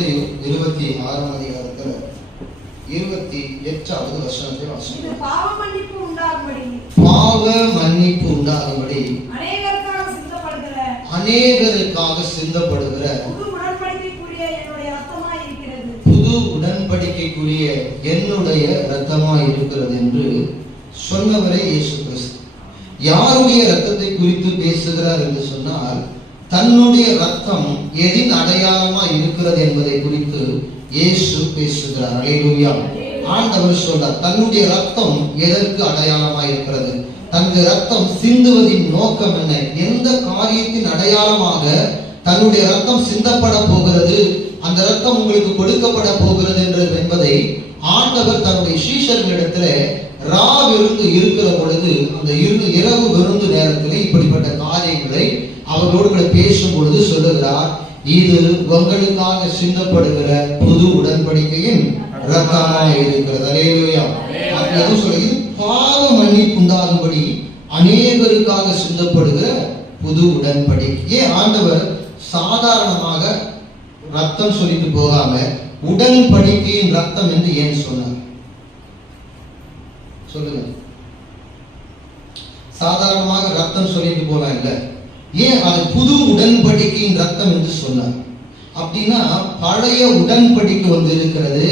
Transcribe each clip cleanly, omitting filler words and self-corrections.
மத்தேயு 26ஆம் அதிகாரத்துல 28வது வசனத்தை வாசிக்கிறோம். பாவ மன்னிப்பு உண்டாகும்படி அநேகருக்காக சிந்தப்படுகிற புது உடன்படிக்கைக்குரிய என்னுடைய இரத்தமாய் இருக்கிறது என்று சொன்னவரே இயேசு கிறிஸ்து. யாருடைய இரத்தத்தை குறித்து பேசுகிறார் என்று சொன்னால், தன்னுடைய இரத்தம் எதின் அடையாளமா இருக்கிறது என்பதை குறித்து இயேசு பேசுகிறார். அல்லேலூயா. ஆண்டவர் சொல்றார், தன்னுடைய இரத்தம் எதற்கு அடையாளமா இருக்கிறது, தன்னுடைய இரத்தம் சிந்துவதின் நோக்கம் என்ன, எந்த காரியத்தின் அடையாளமாக தன்னுடைய இரத்தம் சிந்தப்பட போகிறது, அந்த இரத்தம் உங்களுக்கு கொடுக்கப்பட போகிறது என்பதை ஆண்டவர் தன்னுடைய சீஷர்களிடத்துல ராவிருந்து இருக்கிற பொழுது, அந்த இரவு விருந்து நேரத்தில் இப்படிப்பட்ட காரியங்களை அவர்களோடு பேசும் பொழுது சொல்லுகிறார், இது உங்களுக்காக சிந்தப்படுகிற புது உடன்படிக்கையின் இரத்தமாய் இருக்கிறது. அல்லேலூயா. சொல்லுது, பாவ மன்னிப்பு உண்டாகும்படி அநேகருக்காக சிந்தப்படுகிற புது உடன்படிக்கை. ஏன் ஆண்டவர் சாதாரணமாக ரத்தம் சொல்லிட்டு போகாம உடன்படிக்கையின் ரத்தம் என்று ஏன் சொன்னார்? சொல்லுங்க. சாதாரணமாக ரத்தம் சொல்லிட்டு போலாம் இல்ல, ஏன் அது புது உடன்படிக்கையின் ரத்தம் என்று சொன்னார்? அப்படின்னா பழைய உடன்படிக்கை வந்து இருக்கிறது,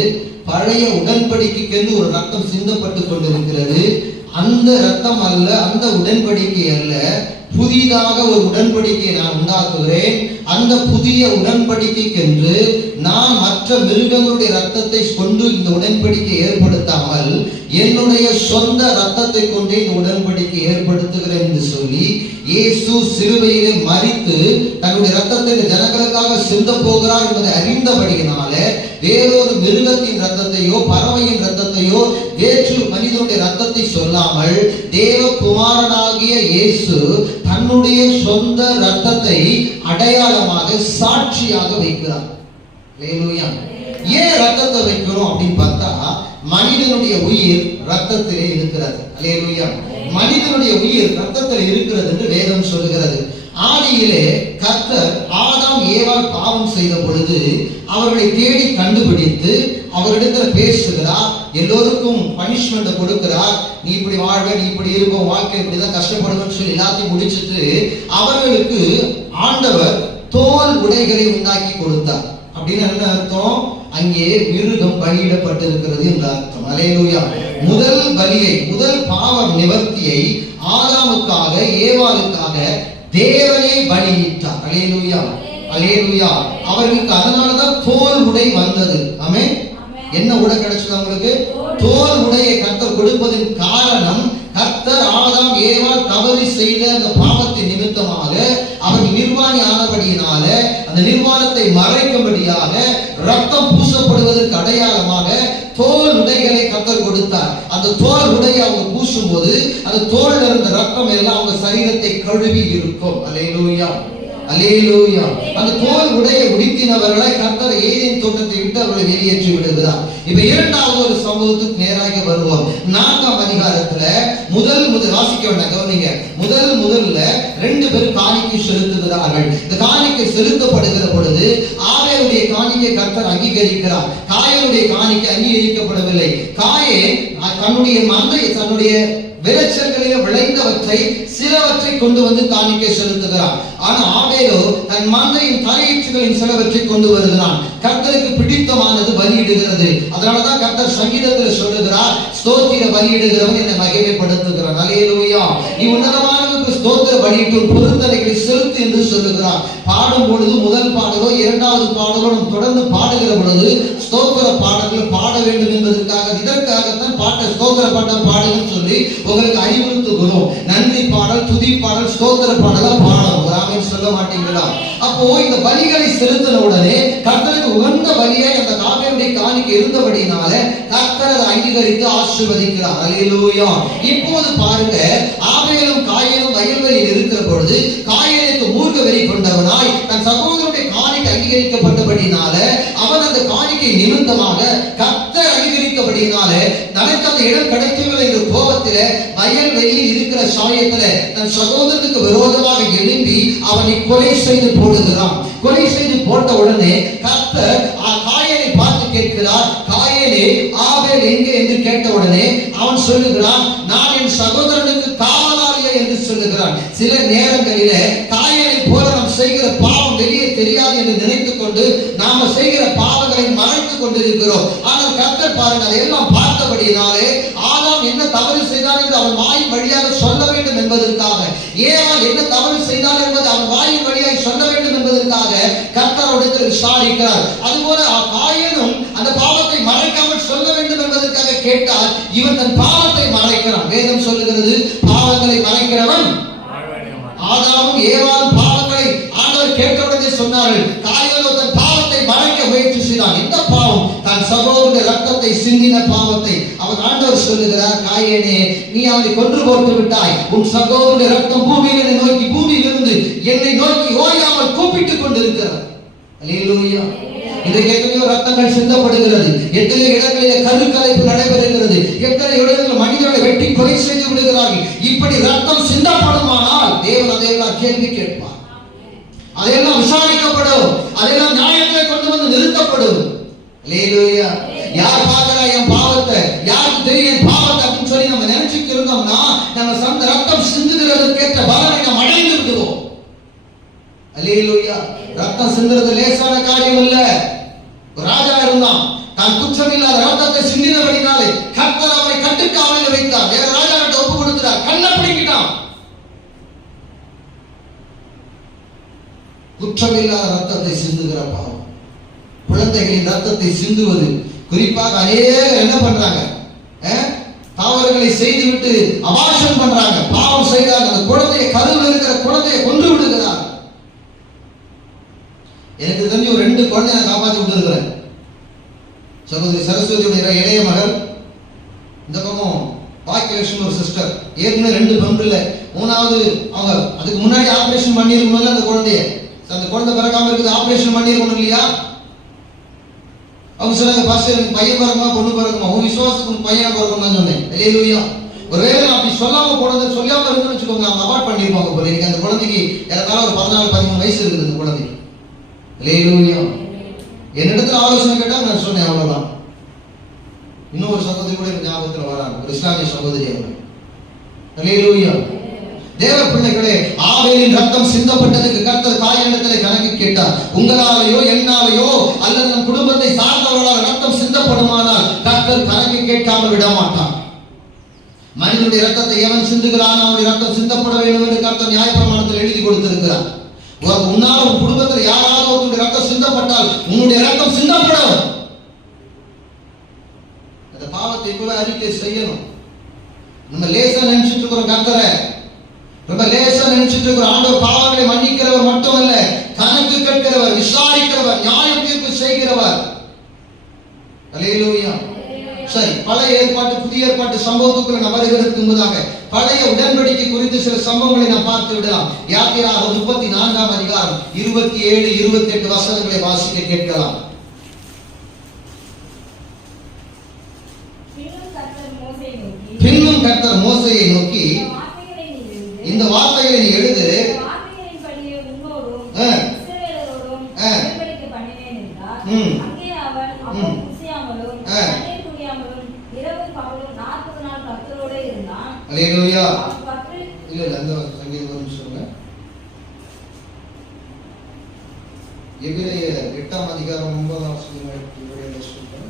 பழைய உடன்படிக்கைக்கு என்று ஒரு ரத்தம் சிந்தப்பட்டு கொண்டிருக்கிறது. அந்த ரத்தம் அல்ல, அந்த உடன்படிக்கை அல்ல, புதிதாக ஒரு உடன்படிக்கையை நான் உண்டாக்குகிறேன். அந்த புதிய உடன்படிக்கைக்கென்று நான் மற்ற மிருகங்களுடைய ரத்தத்தை கொண்டு இந்த உடன்படிக்கை ஏற்படுத்தாமல் என்னுடைய சொந்த ரத்தத்தை கொண்டு இந்த உடன்படிக்கை ஏற்படுத்துகிறேன் என்று சொல்லி இயேசு சிலுவையிலே மரித்து தன்னுடைய ரத்தத்தை இந்த ஜனங்களுக்காக சிந்த போகிறார் என்பதை அறிந்தபடியினால வேறொரு மிருகத்தின் ரத்தத்தையோ பறவையின் ரத்தத்தையோ வேற்று மனிதனுடைய ரத்தத்தை சொல்லாமல் தேவகுமாரனாகிய இயேசு தன்னுடைய சொந்த ரத்தத்தை அடையாளமாக சாட்சியாக வைக்கிறார். அல்லேலூயா. ஏன் ரத்தத்தை வைக்கிறோம் அப்படின்னு பார்த்தா, மனிதனுடைய உயிர் ரத்தத்திலே இருக்கிறது. அல்லேலூயா. மனிதனுடைய உயிர் ரத்தத்தில் இருக்கிறது என்று வேதம் சொல்லுகிறது. ஆதியிலே கர்த்தர் ஆதாம் ஏவாள் பாவம் செய்த பொழுது அவர்களை தேடி கண்டுபிடித்து அவரிடத்தில் பேசுகிறார், எல்லோருக்கும் பனிஷ்மெண்ட் கொடுக்கிறார். நீ இப்படி வாழ்வ, நீ இப்படி இருக்கும், வாழ்க்கை இப்படிதான் கஷ்டப்படுவேன்னு சொல்லி எல்லாத்தையும் முடிச்சுட்டு அவர்களுக்கு ஆண்டவர் தோல் உடைகளை உண்டாக்கி கொடுத்தார். அப்படின்னு என்ன அர்த்தம்? அங்கே மிருகம் பலியிடப்பட்டிருக்கிறது என்ற அர்த்தம். அல்லேலூயா. முதல் பலியை, முதல் பாவ நிவர்த்தியை ஆதாமுக்காக ஏவாளுக்காக தேவனே பலியிட்டார். அல்லேலூயா. அல்லேலூயா. அவர்களுக்கு அதனாலதான் தோல் உடை வந்தது. ஆமென். என்ன உடை கிடைச்சது அவங்களுக்கு? தோல் உடையை கர்த்தர் கொடுப்பதன் காரணம், கர்த்தர் ஆதாம் ஏவாள் தவறு செய்த அந்த பாவத்தின் நிமித்தமாக அவர்கள் நிர்வாணி ஆனபடியினால அந்த நிர்வாணத்தை மறைக்கும்படியாக ரத்தம் பூசப்படுவதற்கு அடையாளமாக தோல் உடைகளை கர்த்தர் கொடுத்தார். அந்த தோல் உடையை அவங்க பூசும் போது அந்த தோல்ல இருந்த ரத்தம் எல்லாம் அவங்க சரீரத்தை கழுவி இருக்கும். அல்லேலூயா. அல்லேலூயா. அந்த தோல் உடையை உடுத்தினவர்களை கர்த்தர் ஏதேன் தோட்டத்தை விட்டு அவர்களை வெளியேற்றி விடுகிறார். இப்ப இரண்டாவது ஒரு சம்பவத்துக்கு நேராக வருவோம். 4ஆம் அதிகாரத்துல முதல் வாசிக்க வேண்டாம், கவனிங்க. முதல்ல 2 பேர் காணிக்கை செலுத்துகிறார்கள். இந்த காணிக்கை செலுத்தப்படுகிற பொழுது ஆபேலுடைய காணிக்கை கர்த்தர் அங்கீகரிக்கிறார், காயனுடைய காணிக்கை அங்கீகரிக்கப்படவில்லை. காயேன் தன்னுடைய மந்தை, தன்னுடைய விளைச்சல்களிலே விளைந்தவற்றை சிலவற்றை கொண்டு வந்து காணிக்கை செலுத்துகிறார். ஆனா ஆபேலோ தன் மந்தையின் தலையீற்றுகளின் சிலவற்றை கொண்டு வருகிறான். கர்த்தருக்கு பிடித்தமானது பலியிடுகிறது. அதனாலதான் கர்த்தர் சங்கீதத்தில் சொல்லுகிறார், ஸ்தோத்திர பலியிடுகிறவன் என்னை மகிமைப்படுத்துகிறான். அல்லேலூயா. நீ உன்னதமானவருக்கு ஸ்தோத்திர பலியிட்டு பொருத்தனைகளை செலுத்து என்று சொல்லுகிறார். பாடும் பொழுது முதல் பாடலோ இரண்டாவது பாடலோ நாம் தொடர்ந்து பாடுகிற பொழுது ஸ்தோத்திர பாடல்கள் பாட வேண்டும் என்பதற்காக, இதற்காகத்தான் பாட்டை ஸ்தோத்திர பாட்டம் பாடுன்னு சொல்லி உங்களுக்கு அறிவுறுத்துகிறோம். நன்றி பாடல், துதி பாடல், ஸ்தோத்திர பாடலா பாடணும். ஆமென் சொல்ல மாட்டீங்களா? அப்போ இந்த பலிகளை செலுத்தின உடனே கர்த்தருக்கு உகந்த பலியாய் அந்த ஆபேலுடைய காணிக்கை இருந்தபடினால கர்த்தர் அதை அங்கீகரித்து ஆசீர்வதிக்கிறார். அல்லேலூயா. இப்போது பாருங்க, ஆபேலும் காயேனும் வயல்வெளியில் இருக்கிற பொழுது காயேனுக்கு மூர்க்க வெறி கொண்டவனாய் தன் சகோதரனுடைய காணிக்கை அங்கீகரிக்கப்பட்டபடினால அவன் அந்த காணிக்கை நிமித்தமாக கர்த்தர் அங்கீகரித்தபடினால தனக்கு அந்த இடம் கிடைக்கவில்லை என்ற கோபத்தில வயல்வெளியில் இருக்கிற சாயத்துல தன் சகோதரனுக்கு விரோதமாக எழும்பி அவனை கொலை செய்து போடுகிறான். கொலை செய்து போட்ட உடனே கர்த்தர் சொல்லுகிறான், நான் என் சகோதரனுக்கு காவலாளியே என்று சொல்லுகிறான். சில நேரங்களிலே காயனை போல நாம் செய்கிற பாவம் வெளியே தெரியாது என்று நினைத்துக் கொண்டு நாம செய்கிற பாவங்களை மறைத்துக் கொண்டிருக்கிறோம். ஆனால் கர்த்தர் பாருங்க, அதையெல்லாம் பார்த்தபடியினாலே ஆதாம் என்ன தவறு செய்தான் என்று அவன் வாயின் வழியாக சொல்ல வேண்டும் என்பதற்காக, ஏவாள் என்ன தவறு செய்தால் என்பது அவன் வாயின் வழியாக சொல்ல வேண்டும் என்பதற்காக கர்த்தரிடத்தில் விசாரிக்கிறார். அதுபோல காயனும் அந்த பாவத்தை மறைக்காமல் சொல்ல வேண்டும் என்பதற்காக கேட்டால் இவன் தன் பாவத்தை மறைக்கிறான். வேதம் சொல்லுகிறது, பாவங்களை மறைக்கிறவன் ஆதாமும் ஏவாளும் பாவங்களை ஆண்டவர் கேட்டவுடனே சொன்னார்கள். காயனோ தன் பாவத்தை மறைக்க முயற்சி செய்தான். இந்த பாவம் தன் சகோதரனுடைய ரத்தத்தை சிந்தின பாவத்தை. அவன் ஆண்டவர் சொல்லுகிறார், காயனே, நீ அவனை கொன்று போட்டு விட்டாய். உன் சகோதரனுடைய ரத்தம் பூமியிலே நோக்கி, பூமியிலிருந்து என்னை நோக்கி ஓயாமல் கூப்பிட்டுக் கொண்டிருக்கிறார். அல்லேலூயா. இன்றைக்கு எத்தனையோ ரத்தங்கள் சிந்தப்படுகிறது, எத்தனையோ இடங்களிலே கருக்கலைப்பு நடைபெறுகிறது, எத்தனையோ இடங்களில் மனிதர்களை வெட்டி கொலை செய்து விடுகிறார்கள். இப்படி ரத்தம் சிந்தப்படுமானால் தேவன் அதையெல்லாம் கேள்வி கேட்பார், அதையெல்லாம் விசாரிக்கப்படும், அதையெல்லாம் நியாயங்களை கொண்டு வந்து நிறுத்தப்படும். அல்லேலூயா. யார் பார்க்கிறா என் பாவத்தை, யாருக்கு தெரியும் என் பாவத்தை அப்படின்னு சொல்லி நம்ம நினைச்சுட்டு இருந்தோம்னா நம்ம சொந்த ரத்தம் சிந்துகிறதுக்கேற்ற பலனை நாம் அடைந்து விடுவோம். அல்லேலூயா. ரத்தம் சிந்துறது லேசான காரியம் இல்ல. ராஜா இருந்தான், தான் குற்றம் இல்லாத ரத்தத்தை சிந்தினபடினாலே கர்த்தர் அவரை கட்டுக்காவலில் வைத்தார். வேற ராஜா கிட்ட ஒப்பு கொடுத்தார், கண்ணை பிடிக்கிட்டான். குற்றம் இல்லாத ரத்தத்தை சிந்துகிற பாவம், குழந்தைகளின் ரத்தத்தை சிந்துவது. குறிப்பாக அநேகர் என்ன பண்றாங்க, தவறுகளை செய்துவிட்டு அபார்ஷன் பண்றாங்க, பாவம் செய்கிறாங்க. அந்த குழந்தையை, கருவில் இருக்கிற குழந்தையை கொன்று விடுகிறார். எனக்கு தெரிஞ்சு ஒரு 2 குழந்தைய நான் காப்பாற்றி விட்டுருக்கிறேன். சகோதரி சரஸ்வதியுடைய இளைய மகள், இந்த பக்கம் பாக்கியலட்சுமி ஒரு சிஸ்டர். ஏற்கனவே 2 பெண் இல்லை, 3வது அவங்க அதுக்கு முன்னாடி ஆபரேஷன் பண்ணிருக்கணும். அந்த குழந்தைய, அந்த குழந்தை பிறக்காம இருக்குது, ஆபரேஷன் பண்ணிருக்கணும் இல்லையா? அவங்க சொன்னாங்க, பாஸ்டர் எனக்கு பையன் பிறக்குமா பொண்ணு பிறக்குமா? உன் விசுவாசத்துக்கு பையனா பிறக்கணும்னு சொன்னேன். அல்லேலூயா. ஒருவேளை அப்படி சொல்லாம போனது, சொல்லாம இருக்குன்னு வச்சுக்கோங்க, அவங்க அவாய்ட் பண்ணிருப்பாங்க போல. இன்னைக்கு அந்த குழந்தைக்கு ஏறத்தாழ ஒரு 14-13 வயசு இருக்குது அந்த குழந்தைக்கு. அல்லேலூயா. என்னிடத்துல ஆலோசனை கேட்டா நான் சொன்னேன், அவ்வளவுதான். இன்னொரு சகோதரி கூட எனக்கு ஞாபகத்தில் வராங்க, ஒரு இஸ்லாமிய சகோதரி அவங்க. அல்லேலூயா. தேவ பிள்ளைகளே, ஆபேலின் ரத்தம் சிந்தப்பட்டதுக்கு கர்த்தர் காயனிடத்திலே கணக்கு கேட்டார். உங்களாலேயோ என்னாலேயோ அல்லது நம் குடும்பத்தை சார்ந்தவர்களால் ரத்தம் சிந்தப்படுமானால் கர்த்தர் கணக்கு கேட்காமல் விட மாட்டார். மனிதனுடைய ரத்தத்தை எவன் சிந்துகிறான் அவனுடைய ரத்தம் சிந்தப்பட வேண்டும் என்று கர்த்தர் நியாயப்பிரமாணத்தில் எழுதி கொடுத்திருக்கிறார். உன்னால உன் குடும்பத்தில் யாராவது ஒருத்தருடைய ரத்தம் சிந்தப்பட்டால் உன்னுடைய ரத்தம் சிந்தப்படும். அந்த பாவத்தை இப்பவே அறிக்கை செய்யணும். நம்ம லேசா நினைச்சிட்டு இருக்கிறோம் கர்த்தரை, ரொம்ப லேசா நினைச்சிட்டு இருக்கிறோம். ஆண்டவர் பாவங்களை மன்னிக்கிறவர் மட்டுமல்ல, கணக்கு கேட்கிறவர், விசாரிக்கிறவர், நியாயம் தீர்ப்பு செய்கிறவர். அல்லேலூயா. சரி, பழைய ஏற்பாட்டு புதிய ஏற்பாட்டு சம்பவத்துக்குள்ள நாம் வருகிறதுக்கு முன்பதாக பழைய உடன்படிக்கை குறித்து சில சம்பவங்களை நாம் பார்த்து விடலாம். யாத்திராகமம் 34ஆம் அதிகாரம் 27, 28 வசனங்களை வாசிக்க கேட்கலாம். பின்னும் கர்த்தர் மோசேயை நோக்கி, இந்த வார்த்தைகளை நீ எழுது, அல்லேலூயா. இல்ல இல்ல அந்த சங்கீதம் ஒரு நிமிஷம். எபிரேயர் 8ஆம் அதிகாரம் 9ஆம் வசனம் இவரே சொல்றார்.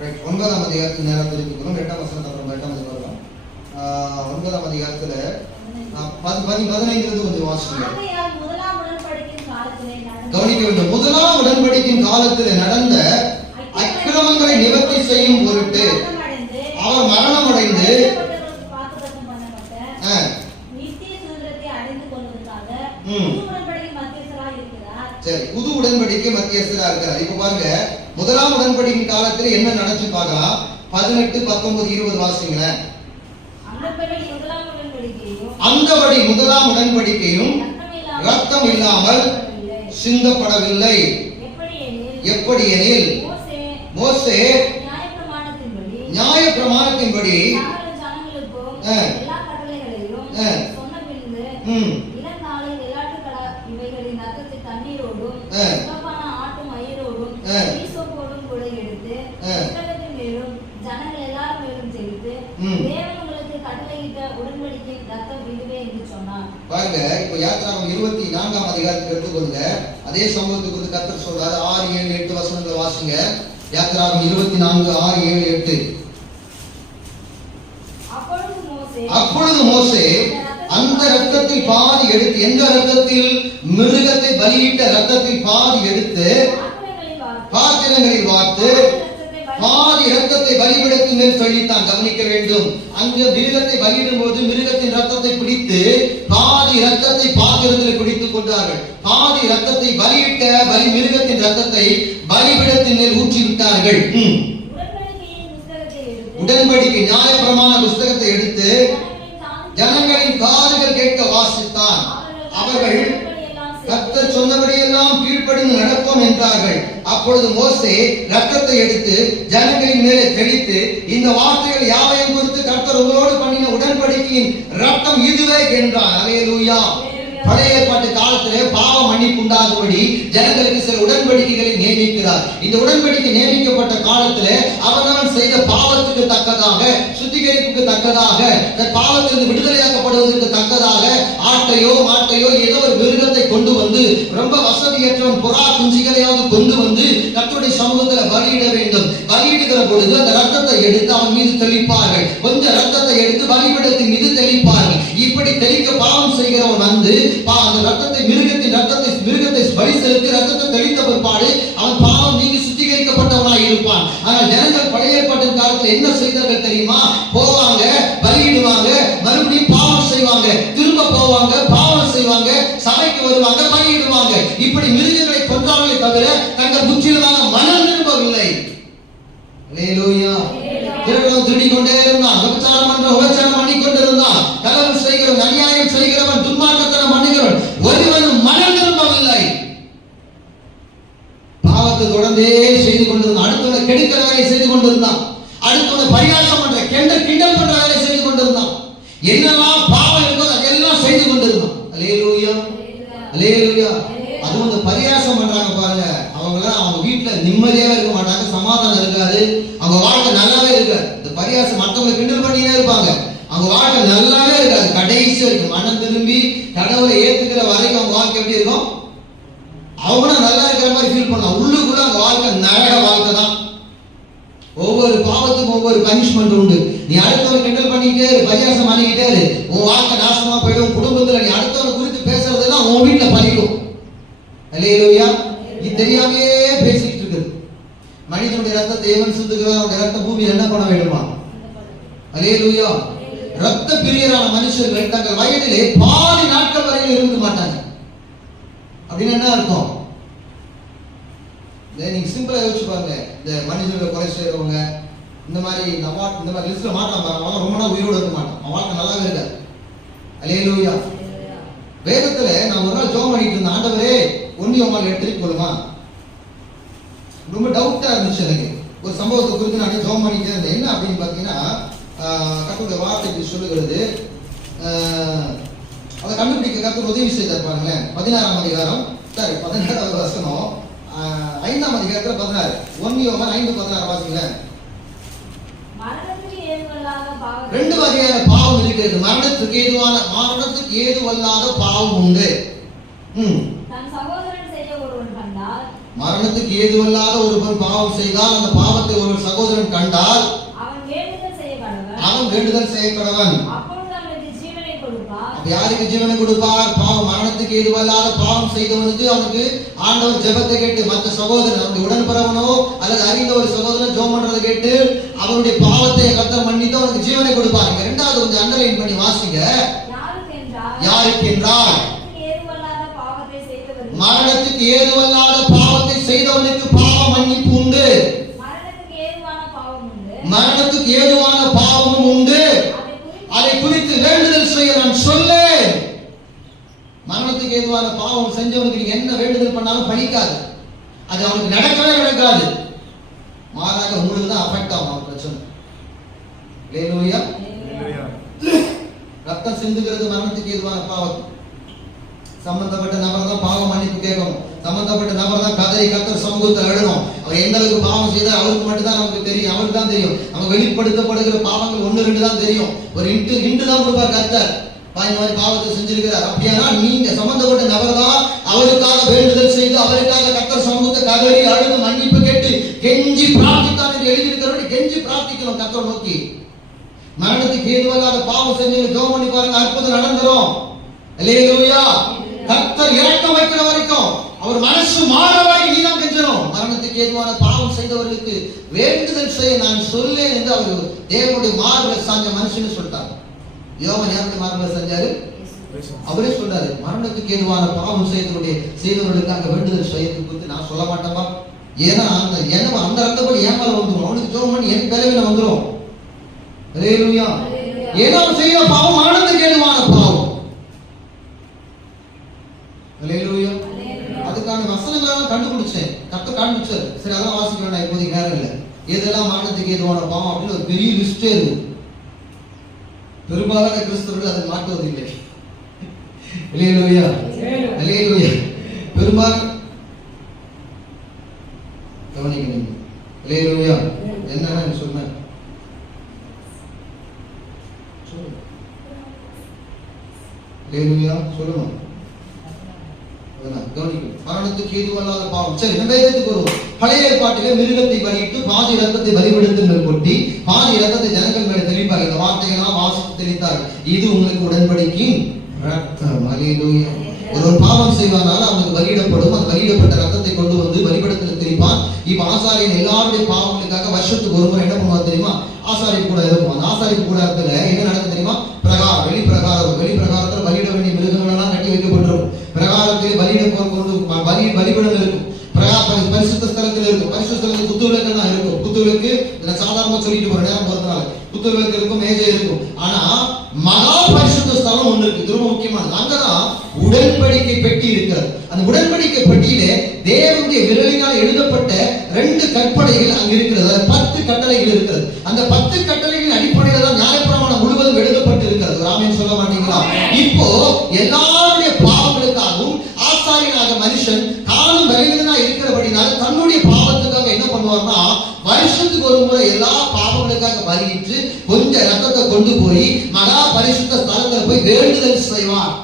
ரைட், 9ஆம் அதிகாரத்தில் நேரம் தெரிவிக்கிறோம். 8ஆம் வசனத்தை அப்புறம் 8ஆம் அதிகாரம் 9ஆம் அதிகாரத்துல 15 கொஞ்சம் வாசிங்க. கவனிக்க வேண்டும். முதலாம் உடன்படிக்கையின் காலத்தில் நடந்த அக்கிரமங்களை நிவர்த்தி செய்யும் பொருட்டு அவர் மரணம் அடைந்து சரி புது உடன்படிக்கை மத்தியஸ்தரா இருக்கிறார். இப்ப பாருங்க, முதலாம் உடன்படிக்கை காலத்துல என்ன நடந்துச்சு பார்க்கலாம். 18, 19, 20 வாசிங்களேன். அந்தபடி முதலாம் உடன்படிக்கையும் ரத்தம் இல்லாமல் சிந்தப்படவில்லை. எப்படி எனில் மோசே நியாயப்பிரமாணத்தின்படி ஜனங்களுக்கும் எல்லா கட்டளைகளையும் சொன்ன பின்பு இளங்காலை வெள்ளாட்டுக்கடா இவைகளின் ரத்தத்தை தண்ணீரோடும் சிவப்பான ஆட்டு மயிரோடும் ஈசோப்போடும் கூட எடுத்து புத்தகத்தின் மேலும் ஜனங்கள் எல்லாரும் மேலும் தெளித்து தேவன் உங்களுக்கு கட்டளையிட்ட உடன்படிக்கையின் ரத்தம் இதுவே என்று சொன்னார். பாருங்க, இப்ப யாத்திராகமம் 24ஆம் அதிகாரத்தை எடுத்துக்கொள்ளுங்க. அதே சம்பவத்தை குறித்து கர்த்தர் சொல்றாரு. 6, 7, 8 வசனங்களை வாசிங்க. யாத்திராகமம் 24, 6, 7, 8. அப்பொழுது மோசே அந்த ரத்தத்தில் பாதி எடுத்து, எந்த ரத்தத்தில்? மிருகத்தை பலியிட்ட ரத்தத்தில் பாதி எடுத்து பாத்திரங்களில் வார்த்து பாதி ரத்தத்தை பலிபீடத்தின் மேல் தெளித்தான். கவனிக்க வேண்டும், அங்கு மிருகத்தை பலியிடும் போது மிருகத்தின் ரத்தத்தை பிடித்து பாதி ரத்தத்தை பாத்திரத்தில் பிடித்துக் கொண்டார்கள். பாதி ரத்தத்தை பலியிட்ட மிருகத்தின் ரத்தத்தை பலிபீடத்தின் மேல் ஊற்றி விட்டார்கள். உடன்படிக்கை நியாயப்பிரமாண புஸ்தகத்தை எடுத்து ஜனங்களின் காதுகள் கேட்க வாசித்தான். அவர்கள் கர்த்தர் சொன்னபடியெல்லாம் கீழ்ப்படிந்து நடப்போம் என்றார்கள். அப்பொழுது மோசே ரத்தத்தை எடுத்து ஜனங்களின் மேலே தெளித்து, இந்த வார்த்தைகள் யாவையும் குறித்து கர்த்தர் உங்களோடு பண்ணின உடன்படிக்கையின் ரத்தம் இதுவே என்றார். அல்லேலூயா. பழைய ஏற்பாட்டு காலத்திலே பாவ மன்னிப்பு உண்டாகும்படி ஜனங்களுக்கு சில உடன்படிக்கைகளை நியமிக்கிறார். இந்த உடன்படிக்கை நியமிக்கப்பட்ட காலத்திலே அவனவன் செய்த பாவத்துக்கு தக்கதாக, சுத்திகரிப்புக்கு தக்கதாக, பாவத்திலிருந்து விடுதலையாக்கப்படுவதற்கு தக்கதாக ஆட்டையோ மாட்டையோ ஏதோ ஒரு மிருகத்தை கொண்டு வந்து, ரொம்ப வசதியற்றவன் புறா குஞ்சுகளையாவது கொண்டு வந்து கர்த்தருடைய சமூகத்தில் பலியிட வேண்டும். பலியிடுகிற பொழுது அந்த ரத்தத்தை எடுத்து அவன் மீது தெளிப்பார்கள். கொஞ்சம் ரத்தத்தை எடுத்து பலிபீடத்தின் மீது தெளிப்பார்கள். இப்படி தெளிக்க பாவம் செய்கிறவன் வந்து அந்த ரத்தத்தை மிருகத்தை பலி செலுத்தி ரத்தத்தை தெளித்த பிற்பாடு அவன் பாவம் நீங்கி சுத்திகரிக்கப்பட்டவனாய் இருப்பான். ஆனால் ஜனங்கள் பழைய ஏற்பாட்டின் காலத்தில் என்ன செய்தார்கள் தெரியுமா? போவாங்க, பலியிடுவாங்க, மறுபடியும் பாவம் செய்வாங்க, திரும்ப போவாங்க, பாவம் செய்வாங்க, சபைக்கு வருவாங்க, பலியிடுவாங்க. இப்படி மிருகங்களை கொன்றார்களே தவிர தங்கள் முற்றிலுமாக மனம் திரும்பவில்லை. அல்லேலூயா. திருடிக் கொண்டே இருந்தான், உபச்சாரம் பண்ணிக் கொண்டிருந்தான், களவு செய்கிறவன், அநியாயம் செய்கிறவன், துன்மார்க்கத்தனம் பண்ணுகிறவன் ஒருவனும் மனம் திரும்பவில்லை. பாவத்தை தொடர்ந்தே செய்து கொண்டிருந்தான். அடுத்தவனை கெடுக்கிற வேலை செய்து கொண்டிருந்தான். அடுத்தவனை பரிகாசம் பண்ற கிண்டல் பண்ற வேலை செய்து கொண்டிருந்தான். என்னெல்லாம் பாவம் இருக்கோ அதெல்லாம் செய்து கொண்டிருந்தான். அல்லேலூயா, அல்லேலூயா. அதுவும் அந்த பரிகாசம் பண்றாங்க பாருங்க, அவங்க வீட்டுல நிம்மதியாவே இருக்க மாட்டாங்க, சமாதானம் இருக்காது, அவங்க வாழ்க்கை நல்லாவே இருக்காது. இந்த பரிகாசம் மற்றவங்க கிண்டல் பண்ணியே இருப்பாங்க, அவங்க வாழ்க்கை நல்லாவே இருக்காது. கடைசி வரைக்கும் மனம் திரும்பி கடவுளை ஏத்துக்கிற வரைக்கும் அவங்க வாழ்க்கை எப்படி இருக்கும்? அவங்களும் நல்லா இருக்கிற மாதிரி ஃபீல் பண்ணலாம். உள்ளுக்குள்ள அவங்க வாழ்க்கை நரக வாழ்க்கை தான். ஒவ்வொரு பாவத்துக்கும் ஒவ்வொரு பனிஷ்மெண்ட் உண்டு. நீ அடுத்தவன் கிண்டல் பண்ணிக்கிட்டே இரு, பரிகாசம் பண்ணிக்கிட்டே இரு, உன் வாழ்க்கை நாசமா போயிடும். குடும்பத்துல நீ அடுத்தவனை குறித்து பேசுறதெல்லாம் உன் வீட்டுல பலிக்கும். அல்லேலூயா. இது தெரியாமே பேசிட்டு இருக்குது. மனிதனுடைய ரத்தத்தை தேவன் சுத்துகிறார், அவனுடைய ரத்த பூமியில் என்ன பண்ண வேண்டுமா? அல்லேலூயா. ரத்த பிரியரான மனுஷர்கள் தங்கள் வயதிலே பாதி நாட்கள் வரையில் இருக்க மாட்டாங்க. அப்படின்னு என்ன அர்த்தம்? நீங்க சிம்பிளா யோசிச்சு பாருங்க. இந்த மனுஷர்களை கொலை செய்யறவங்க இந்த மாதிரி லிஸ்ட்ல மாட்டான் பாருங்க, அவன் ரொம்ப நாள் உயிரோடு இருக்க மாட்டான், அவன் வாழ்க்கை நல்லாவே இருக்காது. அல்லேலூயா. வேதத்துல நான் ஒரு நாள் ஜெபம் பண்ணிட்டு இருந்தேன், ஆண்டவரே 1 யோவான் 8 கொள்ளுமா. ரொம்ப டவுட்டா இருந்துச்சு எனக்கு. ஒரு சம்பவத்தை குறித்து நான் ஜெபம் பண்ணிட்டே இருந்தேன். என்ன அப்படின்னு பாத்தீங்கன்னா, கர்த்தருடைய வார்த்தை சொல்லுகிறது, அதை கண்டுபிடிக்க கர்த்தர் உதவி செய்தார் பாருங்களேன். 16ஆம் அதிகாரம் 17வது வசனம், 5ஆம் அதிகாரத்துல 16, 1 யோவான் 5:16 வாசிங்களேன். ரெண்டு வகையான பாவம் இருக்கிறது. மரணத்துக்கு ஏதுவல்லாத பாவம் உண்டு. மரணத்துக்கு ஏதுவல்லாத ஒருவன் பாவம் செய்தால், அந்த பாவத்தை ஒரு சகோதரன் கண்டால் அவன் வேண்டுதல் செய்யப்படவன். யாருக்கு ஜீவனை கொடுப்பார்? பாவம் மரணத்துக்கு ஏதுவல்லாத பாவம் செய்தவனுக்கு அவனுக்கு ஆண்டவர் ஜெபத்தை கேட்டு, மற்ற சகோதரன் அவனுடைய உடன்பிறவனோ அல்லது அறிந்த ஒரு சகோதரன் ஜெபம் பண்றதை கேட்டு அவனுடைய பாவத்தை கர்த்தர் மன்னித்து அவனுக்கு ஜீவனை கொடுப்பார். இரண்டாவது கொஞ்சம் அண்டர்லைன் பண்ணி வாசிங்க. யாருக்கு என்றால் மரணத்துக்கு ஏதுவல்லாத பாவத்தை செய்தவனுக்கு பாவ மன்னிப்பு உண்டு. மரணத்துக்கு ஏதுவான பாவமும் உண்டு. அதை குறித்து வேண்டுதல் செய்ய நான் சொல்லு. மரணத்துக்கு ஏதுவான பாவம் செஞ்சவனுக்கு நீங்க என்ன வேண்டுதல் பண்ணாலும் பலிக்காது. அது அவனுக்கு நடக்கவே நடக்காது. மாறாக உங்களுக்கு தான் அஃபெக்ட் ஆகும் பிரச்சனை. ஹல்லேலூயா. ரத்தம் சிந்துகிறது மரணத்துக்கு ஏதுவான பாவம். சம்பந்தப்பட்ட நபர் தான் பாவம் மன்னிப்பு கேட்கணும். சம்பந்தப்பட்ட நபர் தான் கதறி கர்த்தர் சமூகத்தில் எழுதணும். அவர் எந்த அளவுக்கு பாவம் செய்தா அவருக்கு மட்டும் தான் நமக்கு தெரியும், அவருக்கு தான் தெரியும். நம்ம வெளிப்படுத்தப்படுகிற பாவங்கள் 1-2 தான் தெரியும். ஒரு இன்ட்டு தான் கொடுப்பார் கர்த்தர். இந்த மாதிரி பாவத்தை செஞ்சிருக்கிறார். அப்படியானா நீங்க சம்பந்தப்பட்ட நபர் தான் அவருக்காக வேண்டுதல் செய்து அவருக்காக கர்த்தர் சமூகத்தை கதறி அழுது மன்னிப்பு கேட்டு கெஞ்சி பிரார்த்தித்தான் என்று எழுதியிருக்கிறவரை கெஞ்சி பிரார்த்திக்கணும் கர்த்தர் நோக்கி. மரணத்துக்கு ஏதுவாக பாவம் செஞ்சு ஜெபம் பண்ணி பாருங்க, அற்புதம் நடந்துரும். அல்லேலூயா. கர்த்தர் இரக்கம் வைக்கிற வரைக்கும் அவர் மனசு மாறவாய் நீதான் கெஞ்சணும். மரணத்துக்கு ஏதுவான பாவம் செய்தவர்களுக்கு வேண்டுதல் செய்ய நான் சொல்லேன் என்று அவர் தேவனுடைய மார்பில் சாஞ்ச மனுஷன்னு சொல்லிட்டார். யோவான் யாருடைய மார்பில் செஞ்சாரு? அவரே சொல்றாரு, மரணத்துக்கு ஏதுவான பாவம் செய்தவர்களுக்காக வேண்டுதல் செய்யறதுக்கு குறித்து நான் சொல்ல மாட்டேன்பா. ஏன்னா அந்த ரத்தப்படி ஏன் மேல வந்துடும், அவனுக்கு ஜெபம் பண்ணி எனக்கு தலைவில வந்துடும். அல்லேலூயா. ஏன்னா அவன் செய்யற பாவம் மரணத்துக்கு ஏதுவான பாவம். அல்லேலூயா. அதுக்கான வசனங்களை கண்டுபிடிச்சேன், கர்த்தர் காண்பிச்சார். சரி, அதெல்லாம் வாசிக்க வேண்டாம், இப்போதைக்கு நேரம் இல்லை. எதெல்லாம் மரணத்துக்கு ஏதுவான பாவம் அப்படின்னு ஒரு பெரிய லிஸ்டே இருக்கும். பெரும்பாலான கிறிஸ்தவர்கள் அதை மாற்றுவதில்லை. அல்லேலூயா. அல்லேலூயா. பெரும்பாலும் கவனிக்கணும். அல்லேலூயா. என்னன்னா சொன்னேன், அல்லேலூயா சொல்லணும். மரணத்துக்கு ஏதுவல்லாத பாவம். சரி, நம்ம எதுக்கு வருவோம்? பழைய ஏற்பாட்டிலே மிருகத்தை பலியிட்டு பாதி ரத்தத்தை பலிபீடத்தின் கொட்டி பாதி ரத்தத்தை ஜனங்கள் மேல தெளிப்பார். இந்த வார்த்தைகள்லாம் வாசித்து தெளித்தார்கள். இது உங்களுக்கு உடன்படிக்கையின் ரத்தம். அல்லேலூயா. ஒரு பாவம் செய்வானால அவனுக்கு பலியிடப்படும். அந்த பலியிடப்பட்ட ரத்தத்தை கொண்டு வந்து பலிபீடத்தில் தெளிப்பான். இப்ப ஆசாரியன் எல்லாருடைய பாவங்களுக்காக வருஷத்துக்கு ஒரு முறை என்ன பண்ணுவார் தெரியுமா? ஆசாரியன் கூட இருக்கும். அந்த ஆசாரியன் கூடாரத்துல என்ன நடக்கும் தெரியுமா? வெளிப்பிரகாரத்துல பலியிட வேண்டிய மிருகங்கள் எல்லாம் கட்டி வைக்கப்பட்டிருக்கும். பிரகாரத்தில் பலிபீடம் இருக்கும். பரிசுத்த ஸ்தலத்தில் இருக்கும். பரிசுத்த ஸ்தலத்தில் குத்துவிளக்கு தான் இருக்கும். குத்துவிளக்கு சாதாரணமா சொல்லிட்டு போற நேரம் போறதுனால குத்துவிளக்கு இருக்கும், மேஜை இருக்கும். ஆனா மகா பரிசுத்த ஸ்தலம் ஒன்று இருக்கு, ரொம்ப முக்கியமானது. அங்கதான் உடன்படிக்கை பெட்டி இருக்கிறது. அந்த உடன்படிக்கை பெட்டியிலே தேவனுடைய விரலினால் எழுதப்பட்ட 2 கற்பனைகள் அங்க இருக்கிறது. 10 கட்டளைகள் இருக்கிறது. அந்த 10 கட்டளைகளின் அடிப்படையில் தான் நியாயப்பிரமாணம் முழுவதும் எழுதப்பட்டு இருக்கிறது. ராமன் சொல்ல மாட்டீங்களா? இப்போ எல்லாருடைய பாவங்களுக்காகவும் ஆசாரியனாக மனுஷன் காலம் பலவீனனா இருக்கிறபடினால தன்னுடைய பாவத்துக்காக என்ன பண்ணுவார்னா, வருஷத்துக்கு ஒரு முறை எல்லா பாவங்களுக்காக பலியிட்டு கொஞ்சம் ரத்தத்தை கொண்டு போய் மகா பரிசுத்த ஸ்தலத்துல போய் வேண்டுதல் செய்வார்.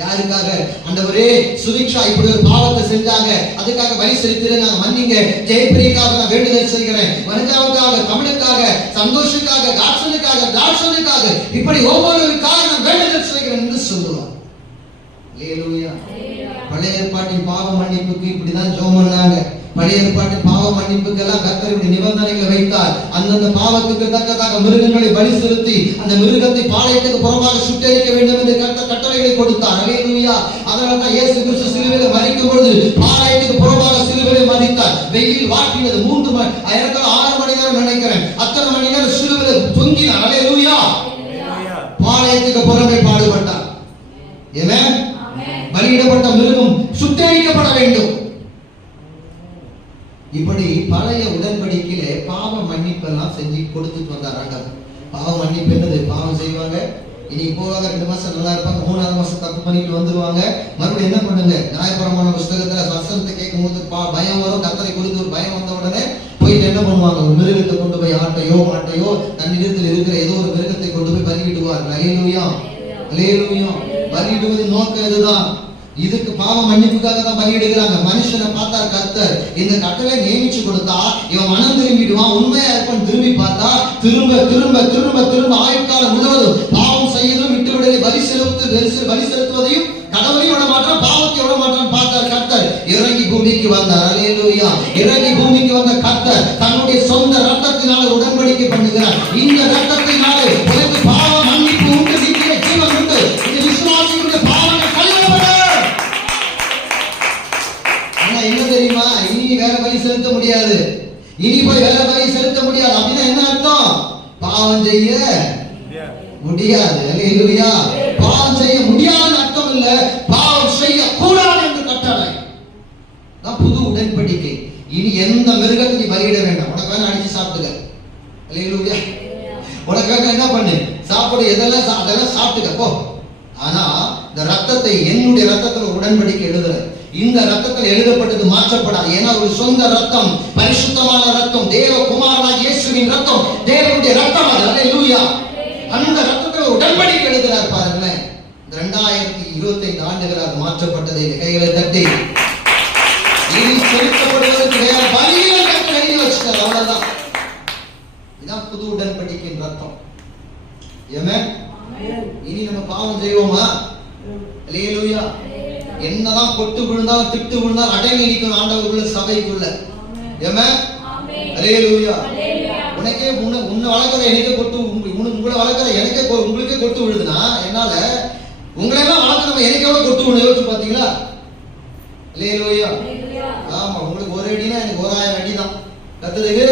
யாருக்காக? ஆண்டவரே, சுதிக்ஷா இப்படி ஒரு பாவத்தை செஞ்சாங்க, அதுக்காக பலி செலுத்துறேன், நான் மன்னிங்க. ஜெயப்பிரிக்காக நான் வேண்டுதல் செய்கிறேன். வனஜாவுக்காக, தமிழுக்காக, சந்தோஷுக்காக, தாட்சனுக்காக இப்படி ஒவ்வொருவருக்காக நான் வேண்டுதல் செய்கிறேன் என்று சொல்லுவார். அல்லேலூயா. பழைய ஏற்பாட்டின் பாவ மன்னிப்புக்கு இப்படிதான் ஜெபம் பண்ணாங்க. பழைய ஏற்பாட்டின் பாவ மன்னிப்புக்கெல்லாம் கர்த்தருடைய நிபந்தனைகளை வைத்தார். அந்தந்த பாவத்துக்கு தக்கதாக மிருகங்களை பலி செலுத்தி அந்த மிருகத்தை பாளையத்துக்கு புறம்பாக சுட்டெரிக்க வேண்டும் என்று கர்த்தர் கட்டளைகளை கொடுத்தார். அல்லேலூயா. அதனால்தான் இயேசு கிறிஸ்து சிலுவையில் மரிக்கும் பொழுது பாளையத்துக்கு புறம்பாக சிலுவையில் மரித்தார். வெயில் வாட்டினது 6 மணி நேரம் நினைக்கிறேன். அத்தனை மணி நேரம் சிலுவையில் தொங்கினார். அல்லேலூயா. பாளையத்துக்கு புறம்பே பாடுபட்டார். பலியிடப்பட்ட மிருகம் சுட்டெரிக்கப்பட வேண்டும். இப்படி பழைய உடன்படிக்கையிலே பாவ மன்னிப்பு எல்லாம் செஞ்சு கொடுத்துட்டு வந்தாராங்க. பாவ மன்னிப்பு என்னது? பாவம் செய்வாங்க, இனி போவாங்க, 2 மாசம் நல்லா இருப்பாங்க, 3ஆவது மாசம் தப்பு பண்ணிட்டு வந்துருவாங்க. மறுபடியும் என்ன பண்ணுங்க? நியாயப்பிரமாண புஸ்தகத்துல வசனத்தை கேட்கும் போது பயம் வரும். கர்த்தரை குறித்து ஒரு பயம் வந்த உடனே போயிட்டு என்ன பண்ணுவாங்க? ஒரு மிருகத்தை கொண்டு போய் ஆட்டையோ மாட்டையோ தன்னிடத்தில் இருக்கிற ஏதோ ஒரு மிருகத்தை கொண்டு போய் பலியிடுவார்கள். அல்லேலூயா. அல்லேலூயா. பலியிடுவதின் நோக்கம் இதுதான். இதுக்கு பாவ மன்னிப்புக்காக தான் பலியிடுகிறாங்க. மனுஷனை பார்த்தார் கர்த்தர், இந்த கட்டளை நியமிச்சு கொடுத்தா இவன் மனம் திரும்பிடுவான், உண்மையா இருப்பான். திரும்பி பார்த்தா திரும்ப திரும்ப திரும்ப திரும்ப ஆயுட்காலம் முழுவதும் பாவம் செய்யணும், விட்டு விடலை, பலி செலுத்துவதையும் கடவுளையும் விட மாட்டான், பாவத்தை விட மாட்டான். பார்த்தார் கர்த்தர், இறங்கி பூமிக்கு வந்தார். அல்லேலூயா. இறங்கி பூமிக்கு வந்த கர்த்தர் தன்னுடைய சொந்த ரத்தத்தினால உடன்படிக்கை பண்ணுகிறார். இந்த ரத்தத்தினாலே உனக்கு பாவ மன்னிப்பு உண்டு, நித்திய ஜீவன் உண்டு. இந்த விசுவாசிகளுடைய பாவங்கள் கழுவப்படும். என்ன தெரியுமா? இனி வேற பலி செலுத்த முடியாது. இனி போய் வேற பலி செலுத்த முடியாது. அப்படின்னா என்ன அர்த்தம்? பாவம் செய்ய முடியாது. அல்லேலூயா. பாவம் செய்ய முடியாத அர்த்தம் இல்ல, பாவம் செய்ய கூடாது என்று கட்டளை. புது உடன்படிக்கை. இனி எந்த மிருகத்தை பலியிட வேண்டாம். வேணா அடிச்சு சாப்பிட்டுக்க. அல்லேலூயா. உனக்கு என்ன பண்ணு, சாப்பிடு, அதெல்லாம் சாப்பிட்டுக்க போ. ஆனா இந்த ரத்தத்தை, என்னுடைய ரத்தத்துல உடன்படிக்கை எழுதுறேன். இந்த ரத்தத்தில் எழுதப்பட்டது மாற்றப்படாது. ஏன்னா ஒரு சொந்த ரத்தம், பரிசுத்தமான ரத்தம், தேவகுமாரனாகிய இயேசுவின் ரத்தம், தேவனுடைய ரத்தம் அது. அல்லேலூயா. அந்த ரத்தத்தில் உடன்படிக்கை எழுதுறார் பாருங்களேன். 2025 ஆண்டுகளாக மாற்றப்பட்டதை கைகளை தட்டி இனி செலுத்தப்படுவதற்கு வேற வழியை கட்டி எழுதி வச்சுட்டார். அவ்வளவுதான். இதான் புது உடன்படிக்கையின் ரத்தம். இனி நம்ம பாவம் செய்வோமா? அல்லேலூயா. என்னதான் கொட்டு விழுந்தாலும் திட்டு விழுந்தாலும் அடங்கி நிற்கும் ஆண்டவருக்குள்ள, சபைக்குள்ள. அல்லேலூயா. உனக்கே உன்னை வளர்க்கிற எனக்கே கொட்டு, உங்களை வளர்க்கிற எனக்கே உங்களுக்கே கொட்டு விழுதுன்னா என்னால உங்களெல்லாம் வளர்க்கிறவங்க எனக்கு எவ்வளவு கொட்டு விழுந்து யோசிச்சு பாத்தீங்களா? அல்லேலூயா. ஆமா, உங்களுக்கு ஒரு அடினா எனக்கு 1000 அடி தான் கத்துதுக்கு.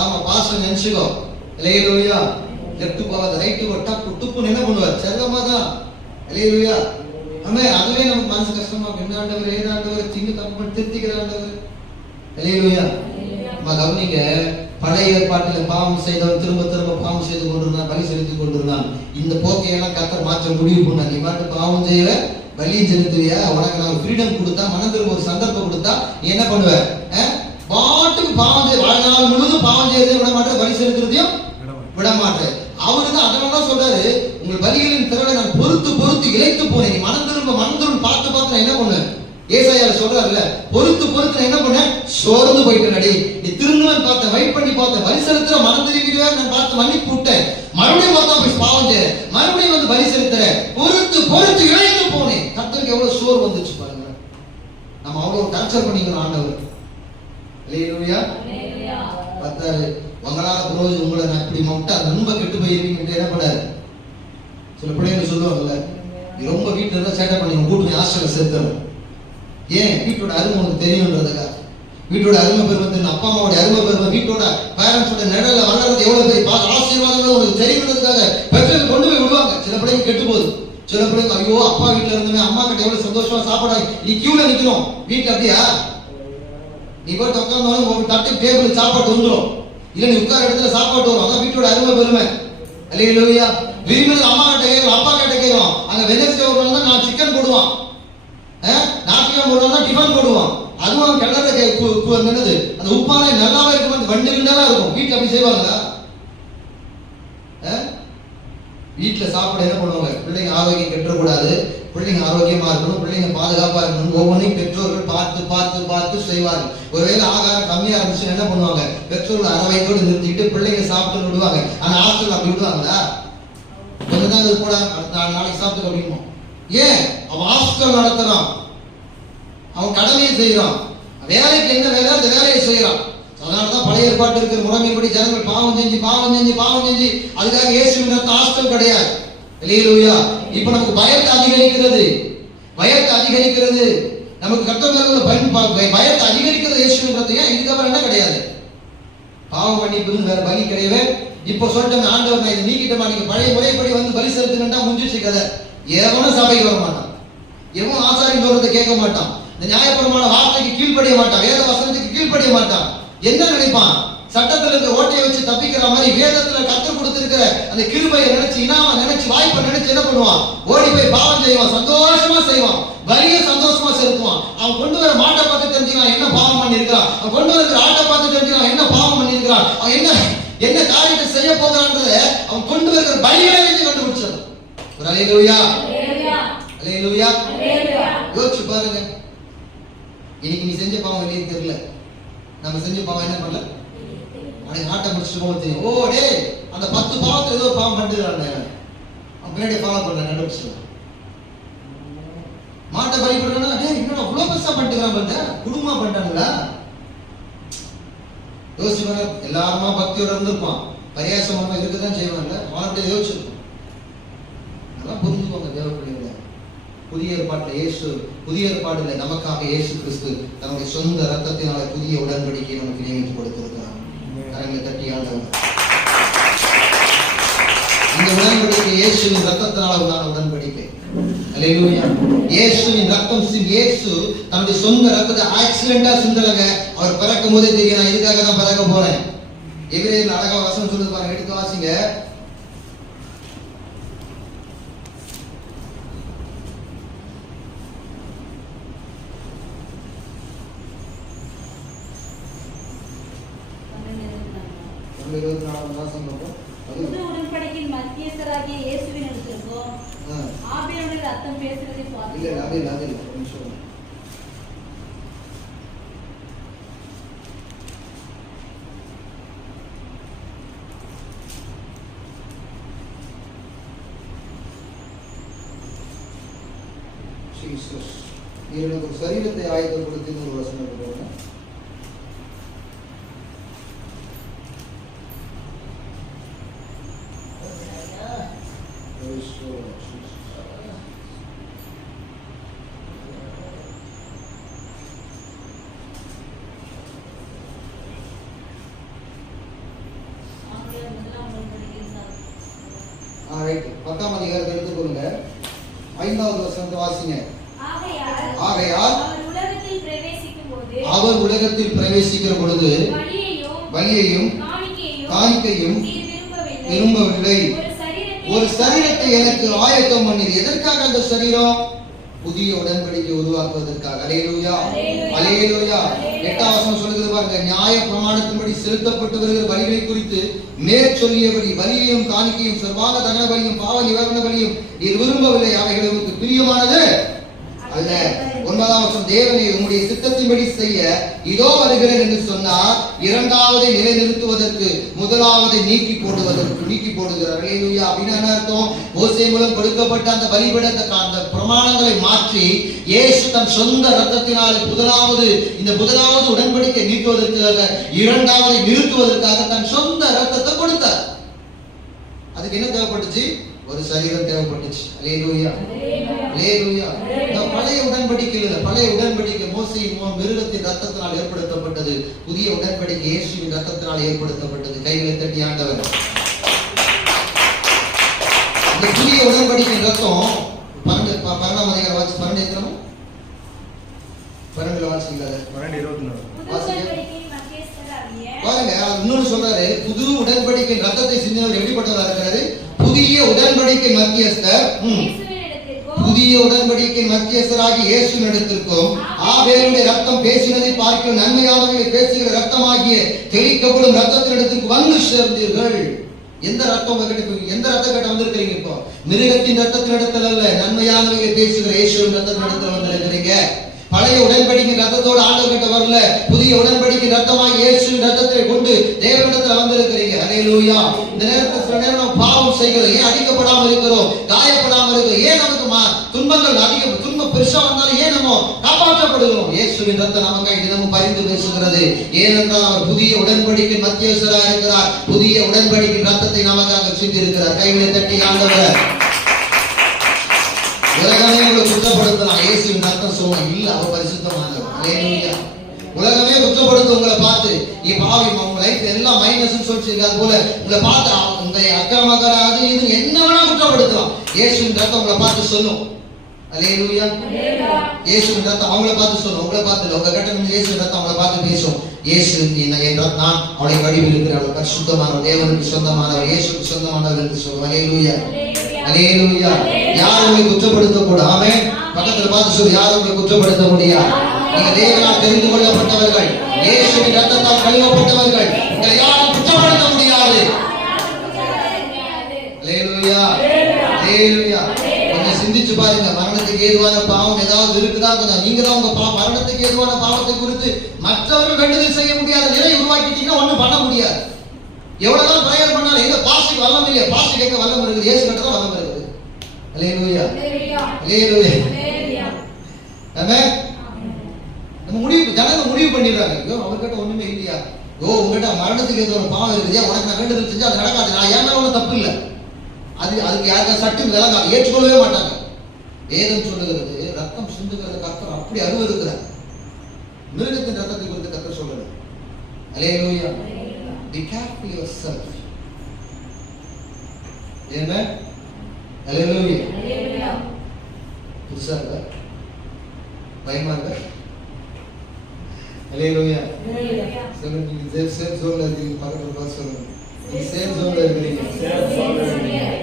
ஆமா, பாஸ்டர் நினைச்சுக்கோ. அல்லேலூயா. லெஃப்ட் போகாத ரைட்டு டப்பு டுப்புன்னு என்ன பண்ணுவார்? செல்லமா தான். அல்லேலூயா. ஆமே, அதுவே நமக்கு மனசு கஷ்டமா என்ன ஆண்டவர், ஏன் ஆண்டவர், சின்ன தப்பு பண்ணி திருத்திக்கிற ஆண்டவர். அல்லேலூயா. நம்ம கவனிங்க, பழைய ஏற்பாட்டில் பாவம் செய்தவன் திரும்ப திரும்ப பாவம் செய்து கொண்டிருந்தான், பலி செலுத்திக் கொண்டிருந்தான். இந்த போக்கையெல்லாம் கர்த்தர் மாற்ற முடிவு பண்ண. நீ பாட்டு பாவம் செய்வ, பலி செலுத்துவியா, உனக்கு நான் ஃப்ரீடம் கொடுத்தா, மனம் திரும்ப ஒரு சந்தர்ப்பம் கொடுத்தா நீ என்ன பண்ணுவ? பாட்டுக்கு பாவம் செய்ய, வாழ்நாள் முழுவதும் பாவம் செய்யறதையும் விட மாட்டேன், பலி செலுத்துறதையும் விட மாட்டேன். அவரு தான் அதனாலதான் சொல்றாரு, உங்கள் பலிகளின் திறனை நான் பொறுத்து பொறுத்து இழைத்து போனேன். நீ மனம் திரும்ப பார்த்து பார்த்து நான் என்ன பண்ணுவேன்? ஏசாயால சொல்றாருல்ல, பொறுத்து பொறுத்து என்ன பண்ண, சோர்ந்து போயிட்டேன். அடி நீ திரும்பவும் பார்த்தேன், வெயிட் பண்ணி பார்த்தேன், பலி செலுத்துற மனம் திரும்பிடுவே, நான் பார்த்து மன்னிப்பு விட்டேன். மறுபடியும் பார்த்தா போய் பாவம் செய்ய, மறுபடியும் வந்து பலி செலுத்துற, பொறுத்து பொறுத்து இழைத்து போனேன். கர்த்தருக்கு எவ்வளவு சோர் வந்துச்சு பாருங்க. நம்ம அவ்வளவு டார்ச்சர் பண்ணிக்கிறோம் ஆண்டவர். அல்லேலூயா. பார்த்தாரு, உங்களால புரோஜி உங்களை நான் இப்படி மொட்டை ரொம்ப கெட்டு போயிருவீங்க என்ன பண்ணாரு? சில பிள்ளைங்க சொல்லுவாங்கல்ல, நீ ரொம்ப வீட்டுல இருந்தா சேட்டை பண்ணி கூட்டு ஹாஸ்டல்ல சேர்த்துறோம். ஏன்? வீட்டோட அருமை உனக்கு தெரியும்ன்றதுக்காக. வீட்டோட அருமை பெருமை தெரியும், அப்பா அம்மாவோட அருமை பெருமை, வீட்டோட பேரண்ட்ஸோட நிழல வளர்றது எவ்வளவு பெரிய ஆசீர்வாதங்கள் உனக்கு தெரியும்ன்றதுக்காக பெற்றோர்கள் கொண்டு போய் விடுவாங்க. சில பிள்ளைங்க கெட்டு போகுது. சில பிள்ளைங்க ஐயோ அப்பா வீட்டுல இருந்துமே அம்மா கிட்ட எவ்வளவு சந்தோஷமா சாப்பாடு, நீ கியூல நிக்கணும் வீட்டுல. அப்படியா? நீ போய் உட்கார்ந்தாலும் உங்க தட்டு டேபிள் சாப்பாடு வந்துடும், இல்ல நீ உட்கார இடத்துல சாப்பாடு வரும். அதான் வீட்டோட அருமை பெருமை. அல்லேலூயா. விரும்பினது அம்மா கிட்ட கேட்கும், அப்பா கிட்ட கேட்கும். அங்க வெனஸ்டே ஒரு நாள் தான் நான் சிக்கன் போடுவான், நாட்டியம் போடுவான், டிஃபன் போடுவான். அதுவும் கிணறு என்னது அந்த உப்பான நல்லாவே இருக்கும், அந்த வண்டு விண்டாலாம் இருக்கும். வீட்டுல அப்படி செய்வாங்களா? வீட்டுல சாப்பிட என்ன பண்ணுவாங்க? பிள்ளைங்க ஆரோக்கியம் கெட்டக்கூடாது, பிள்ளைங்க ஆரோக்கியமா இருக்கணும், பிள்ளைங்க பாதுகாப்பா இருக்கணும், ஒவ்வொன்றையும் பெற்றோர்கள் பார்த்து பார்த்து பார்த்து செய்வார்கள். ஒருவேளை ஆகாரம் கம்மியா இருந்துச்சு என்ன பண்ணுவாங்க? பெற்றோர்கள் அரவையோடு நிறுத்திட்டு பிள்ளைங்க சாப்பிட்டு விடுவாங்க. ஆனா ஹாஸ்டல் அப்படி விடுவாங்களா? கொஞ்ச நாள் கூட நாளைக்கு சாப்பிட்டு அப்படிமா. ஏன்? அவன் ஹாஸ்டல் நடத்துறான், அவன் கடமையை செய்யறான், வேலைக்கு என்ன வேலை அந்த வேலையை செய்யறான். அதனாலதான் பழைய ஏற்பாட்டு இருக்கிற முறைமைப்படி ஜனங்கள் பாவம் செஞ்சு பாவம் செஞ்சு பாவம் செஞ்சு அதுக்காக இயேசுவின் ரத்தம் ஹாஸ்டல் கிடையாது. அல்லேலூயா. இப்ப நமக்கு பயத்தை அதிகரிக்கிறது, பயத்தை அதிகரிக்கிறது, நமக்கு கர்த்தர் பயத்தை அதிகரிக்கிறது இயேசுவின் ரத்தம். ஏன்? இதுக்கப்புறம் என்ன கிடையாது? பாவம் மன்னிப்பு வேற பலி கிடையவே. இப்ப சொல்லிட்டேன் ஆண்டவர், நான் இதை நீக்கிட்டமா, நீங்க பழைய முறைப்படி வந்து பலி செலுத்துனா முடிஞ்சிச்சு கதை. எவனும் சபைக்கு வர மாட்டான், எவன் ஆசாரின் சொல்றதை கேட்க மாட்டான், இந்த நியாயபரமான வார்த்தைக்கு கீழ்ப்படிய மாட்டான், வேத வசனத்துக்கு கீழ்ப்படிய மாட்டான். என்ன நினைப்பான்? சட்டத்துல இருக்க ஓட்டையை வச்சு தப்பிக்கிற மாதிரி வேதத்துல கற்றுக் கொடுத்திருக்கிற அந்த கிருபையை நினைச்சு, இனாம நினைச்சு, வாய்ப்பை நினைச்சு என்ன பண்ணுவான்? ஓடி போய் பாவம் செய்வான், சந்தோஷமா செய்வான், வலிய சந்தோஷமா செலுத்துவான். அவன் கொண்டு வர மாட்டை பார்த்து தெரிஞ்சுக்கலாம் என்ன பாவம் பண்ணிருக்கான், அவன் கொண்டு வர ஆட்டை பார்த்து தெரிஞ்சுக்கலாம் என்ன பாவம் பண்ணிருக்கான், அவன் என்ன காரியத்தை செய்ய போகிறான்றத அவன் கொண்டு வருகிற பலிகளை வச்சு கண்டுபிடிச்சிடலாம். ஒரு அல்லேலூயா, அல்லேலூயா. யோசிச்சு பாருங்க, இன்னைக்கு நீ செஞ்ச பாவம் வெளியே தெரியல, நம்ம செஞ்ச பாவம் என்ன பண்ணல, அன்னைக்கு ஆட்டை முடிச்சுட்டு போக தெரியும். ஓ டே, அந்த 10 பாவத்தை ஏதோ பாவம் பண்ணிடுறாங்க, பின்னாடி ஃபாலோ பண்ண கண்டுபிடிச்சிடலாம். மாட்டை பலிப்படுறா, டே என்னடா இவ்வளவு பெருசா பண்ணிட்டுக்கிறான், பண்ண குடும்பமா பண்ணிட்டாங்களா? யோசிச்சு பாரு. எல்லாருமா பக்தியோட இருந்திருப்பான், பரியாசமா இருக்கதான் செய்வாங்க, அவன் யோசிச்சிருப்பான். அதெல்லாம் புரிஞ்சுக்கோங்க தேவ பிள்ளைங்க. புதிய ஏற்பாட்டுல இயேசு, புதிய ஏற்பாடுல நமக்காக இயேசு கிறிஸ்து தன்னுடைய சொந்த ரத்தத்தினால புதிய உடன்படிக்கையை நமக்கு நியமித்து கொடுத்திருக்கிறார். கரங்களை தட்டி ஆண்டவர். இந்த உடன்படிக்கை இயேசுவின் ரத்தத்தினால உண்டான உடன்படிக்கை. அல்லேலூயா. இயேசுவின் ரத்தம் இயேசு தன்னுடைய சொந்த ரத்தத்தை ஆக்சிடென்டா சிந்தலங்க. அவர் பிறக்கும் போதே தெரியும் நான் இதுக்காக தான் பிறக்க போறேன். எபிரேயர்ல அழகா வசனம் சொல்லுது பாருங்க, எடுத்து வாசிங்க. புது உடன்படிக்கையின் மத்தியஸ்தராகிய இயேசுவினிடத்திற்கும் ஆபேலுடைய ரத்தம் பேசுகிறதை பார்த்தோம். இல்ல அது இல்ல ஒரு நிமிஷம். ஜீசஸ் இவனுக்கு ஒரு சரீரத்தை ஆயத்தப்படுத்தி ஒரு வசனம் போடுங்க. பத்தாம் அதிகாரத்தை எடுத்துக்கொள்ளுங்க. 5வது வசனத்தை வாசிங்க. ஆகையால் அவர் உலகத்தில் பிரவேசிக்கிற பொழுது பலியையும் காணிக்கையும் விரும்பவில்லை, ஒரு சரீரத்தை எனக்கு ஆயத்தம் பண்ணிது. எதற்காக அந்த சரீரம்? புதிய உடன்படிக்கை உருவாக்குவதற்காக. அல்லேலூயா, அல்லேலூயா. 8ஆம் வசனம் சொல்லுகிறது பாருங்க, நியாய பிரமாணத்தின்படி செலுத்தப்பட்டு வருகிற பலிகளை குறித்து மேற்சொல்லியபடி பலியையும் காணிக்கையும் சர்வாங்க தகன பலியும் பாவ நிவாரண பலியும் நீர் விரும்பவில்லை, அவைகளுக்கு பிரியமானது அல்ல. 9ஆம் வசனம், தேவனே உம்முடைய சித்தத்தின்படி செய்ய இதோ வருகிறேன் என்று சொன்னார். 2ஆவதை நிலைநிறுத்துவதற்கு 1ஆவதை நீக்கி போடுகிறார். அல்லேலூயா. அப்படின்னா என்ன அர்த்தம்? மோசே மூலம் கொடுக்கப்பட்ட அந்த பலிபீடத்தை அந்த பிரமாணங்களை மாற்றி இயேசு தன் சொந்த ரத்தத்தினால் முதலாவது உடன்படிக்கை நீக்குவதற்காக 2ஆவதை நிறுத்துவதற்காக தன் சொந்த ரத்தத்தை கொடுத்தார். அதுக்கு என்ன தேவைப்பட்டுச்சு? ஒரு சரீரம் தேவைப்பட்டுச்சு. அல்லேலூயா, அல்லேலூயா. பழைய உடன்படிக்கை மோசேயின் மிருகத்தின் ரத்தத்தினால் ஏற்படுத்தப்பட்டது. புதிய உடன்படிக்கை இயேசுவின் ரத்தத்தினால் ஏற்படுத்தப்பட்டது. கைகளை தட்டி ஆண்டவர். இந்த புதிய உடன்படிக்கையின் ரத்தம் 12ஆம் அதிகாரம் வாசி 12 வாசிங்க. பாருங்க, இன்னொரு சொல்றாரு, புது உடன்படிக்கையின் ரத்தத்தை சிந்தினவர் எப்படிப்பட்டதா இருக்கிறது? புதிய உடன்படிக்கை மத்தியஸ்தர். புதிய உடன்படிக்கை மத்தியஸ்தராகி இயேசுவினிடத்திற்கும் ஆபேலுடைய ரத்தம் பேசினதை பார்க்க நன்மையானவர்களை பேசுகிற ரத்தமாகிய தெளிக்கப்படும் ரத்தத்தினிடத்திற்கு வந்து சேர்ந்தீர்கள். எந்த ரத்தம் எந்த ரத்தம் வந்திருக்கிறீங்க? இப்போ மிருகத்தின் ரத்தத்தினிடத்தில் அல்ல, நன்மையானவர்களை பேசுகிற இயேசுவின் ரத்தத்தினிடத்தில் வந்திருக்கிறீங்க. பழைய உடன்படிக்கை ரத்தத்தோடு ஆண்டவர் கிட்ட வரல, புதிய உடன்படிக்கை ரத்தமாக இயேசுவின் ரத்தத்தை கொண்டு தேவனிடத்தில் வந்திருக்கிறீங்க. அல்லேலூயா. இந்த நேரத்தில் சில நேரம் நம்ம பாவம் செய்கிறோம், ஏன் அடிக்கப்படாமல் இருக்கிறோம், காயப்படாமல் இருக்கிறோம், ஏன் நமக்கு துன்பங்கள் துன்பம் பெருசா வந்தாலும் ஏன் நம்ம காப்பாற்றப்படுகிறோம்? இயேசுவின் ரத்தம் நமக்காக தினமும் பரிந்து பேசுகிறது. ஏனென்றால் அவர் புதிய உடன்படிக்கை மத்தியஸ்தராக இருக்கிறார். புதிய உடன்படிக்கை ரத்தத்தை நமக்காக சிந்தி இருக்கிறார். கைகளை தட்டி ஆண்டவர். உலகமே உங்களை குற்றப்படுத்தலாம், இயேசுவின் ரத்தம் சொல்லுவோம் இல்ல, அவர் பரிசுத்தமானவர். அல்லேலூயா. உலகமே குற்றப்படுத்தும் உங்களை பார்த்து, நீ பாவி, உங்க லைஃப் எல்லாம் மைனஸ் சொல்லிட்டு அது போல உங்களை பார்த்து உங்க அக்கிரமக்கார அது இது என்ன வேணா குற்றப்படுத்தலாம். இயேசுவின் ரத்தம் உங்களை பார்த்து சொல்லும். அல்லேலூயா. இயேசுவின் ரத்தம் அவங்களை பார்த்து சொல்லும், உங்களை பார்த்து உங்க கிட்ட இயேசுவின் ரத்தம் அவங்களை பார்த்து பேசும். இயேசு நான் அவளை வடிவில் இருக்கிறவள், பரிசுத்தமானவர், தேவனுக்கு சொந்தமானவர், இயேசுக்கு சொந்தமானவர் என்று சொல்லுவோம். அல்லேலூயா, அல்லேலூயா. யாரும் உங்களை குற்றப்படுத்த கூட. ஆமென். பக்கத்துல பார்த்து சொல்லு, யாரும் உங்களை குற்றப்படுத்த முடியாது. நீங்க தேவனால் தெரிந்து கொள்ளப்பட்டவர்கள், இயேசுவின் ரத்தத்தால் கழுவப்பட்டவர்கள். உங்களை யாரும் குற்றப்படுத்த முடியாது. அல்லேலூயா, அல்லேலூயா. கொஞ்சம் சிந்திச்சு பாருங்க, மரணத்துக்கு ஏதுவான பாவம் ஏதாவது இருக்குதா? கொஞ்சம் நீங்க தான் உங்க மரணத்துக்கு ஏதுவான பாவத்தை குறித்து மற்றவர்கள் வேண்டுதல் செய்ய முடியாத நிலை உருவாக்கிட்டீங்கன்னா ஒண்ணும் பண்ண முடியாது. எவ்வளவுதான் பிரேயர் பண்ணாலும் எங்க பாஸ்டுக்கு வல்லம் இல்லையா? பாஸ்டு கேட்க வல்லம் இருக்குது, இயேசு கிட்ட தான் வல்லம் இருக்குது. அல்லேலூயா, அல்லேலூயா. ஆமென். நம்ம ஜனங்க முடிவு பண்ணிடுறாங்க, ஐயோ அவர்கிட்ட ஒண்ணுமே இல்லையா, உங்ககிட்ட மரணத்துக்கு ஏதோ ஒரு பாவம் இருக்குது, உனக்கு நான் வேண்டுதல் செஞ்சா அது நடக்காது, நான் ஏன் ஒன்றும் தப்பு இல்லை. அதுக்கு யாருக்கா சட்டு விளங்காது, ஏற்றுக்கொள்ளவே மாட்டாங்க. வேதம் சொல்லுகிறது, ரத்தம் சிந்துகிறது கர்த்தர் அப்படி அருவருக்கிறார். மிருகத்தின் ரத்தத்தை குறித்து கர்த்தர் சொல்லுறது. அல்லேலூயா. Be careful yourself. Amen. Hallelujah. புதுசா இருக்க? பயமா இருக்க? அல்லேலூயா. சொல்லுங்க, நீங்க சேஃப் ஜோன்ல இருக்கீங்க. பக்கத்துல பார்த்து சொல்லுங்க, நீங்க சேஃப் ஜோன்ல இருக்கிறீங்க.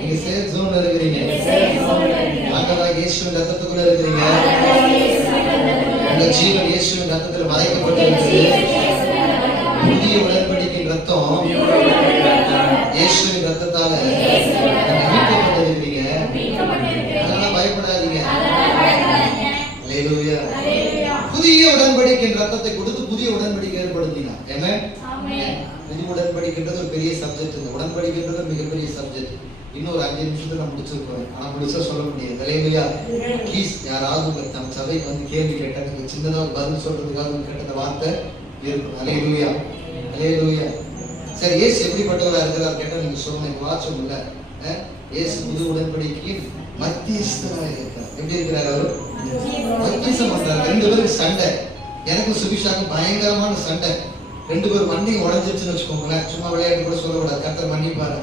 நீங்க சேஃப் ஜோன்ல இருக்கிறீங்க. ஆண்டவராகிய இயேசுவின் ரத்தத்துக்குள்ள இருக்கிறீங்க. உங்க ஜீவன் இயேசுவின் ரத்தத்தில் மறைக்கப்பட்டிருக்கிறது. புதிய உடன்படிக்கையின் ரத்தம் இயேசுவின் ரத்தத்தால மீட்கப்பட்டிருக்கிறீங்க. அதெல்லாம் பயப்படாதீங்க. அல்லேலூயா. புதிய உடன்படிக்கையின் ரத்தத்தை கொடுத்து புதிய உடன்படிக்கை ஏற்படுத்தினார். ஆமென். புதிய உடன்படிக்கைன்றது ஒரு பெரிய சப்ஜெக்ட். இந்த உடன்படிக்கைன்றது மிகப்பெரிய சப்ஜெக்ட். இன்னொரு 5 நிமிஷத்துல நான் முடிச்சிருப்பேன். ஆனா முடிச்சா சொல்ல முடியாது. அல்லேலூயா. ப்ளீஸ் யாராவது நம்ம சபைக்கு வந்து கேள்வி கேட்டாங்க, சின்னதா ஒரு பதில் சொல்றதுக்காக கேட்ட வார்த்தை இருக்கும். அல்லேலூயா. அல்லேலூயா. சரி, இயேசு எப்படிப்பட்டவரா இருக்கிறார் கேட்டா நீங்க சொல்லுங்க. வாட்சம் இல்ல, இயேசு புது உடன்படிக்கையின் மத்தியஸ்தராக இருக்கிறார். எப்படி இருக்கிறார்? அவர் மத்தியஸ்தம் பண்றாரு. 2 பேருக்கு சண்டை. எனக்கு சுபிஷாக்கு பயங்கரமான சண்டை. 2 பேரும் வண்டியும் உடஞ்சிருச்சுன்னு வச்சுக்கோங்களேன். சும்மா விளையாட்டு கூட சொல்லக்கூடாது, கர்த்தர் மன்னிப்பாரு.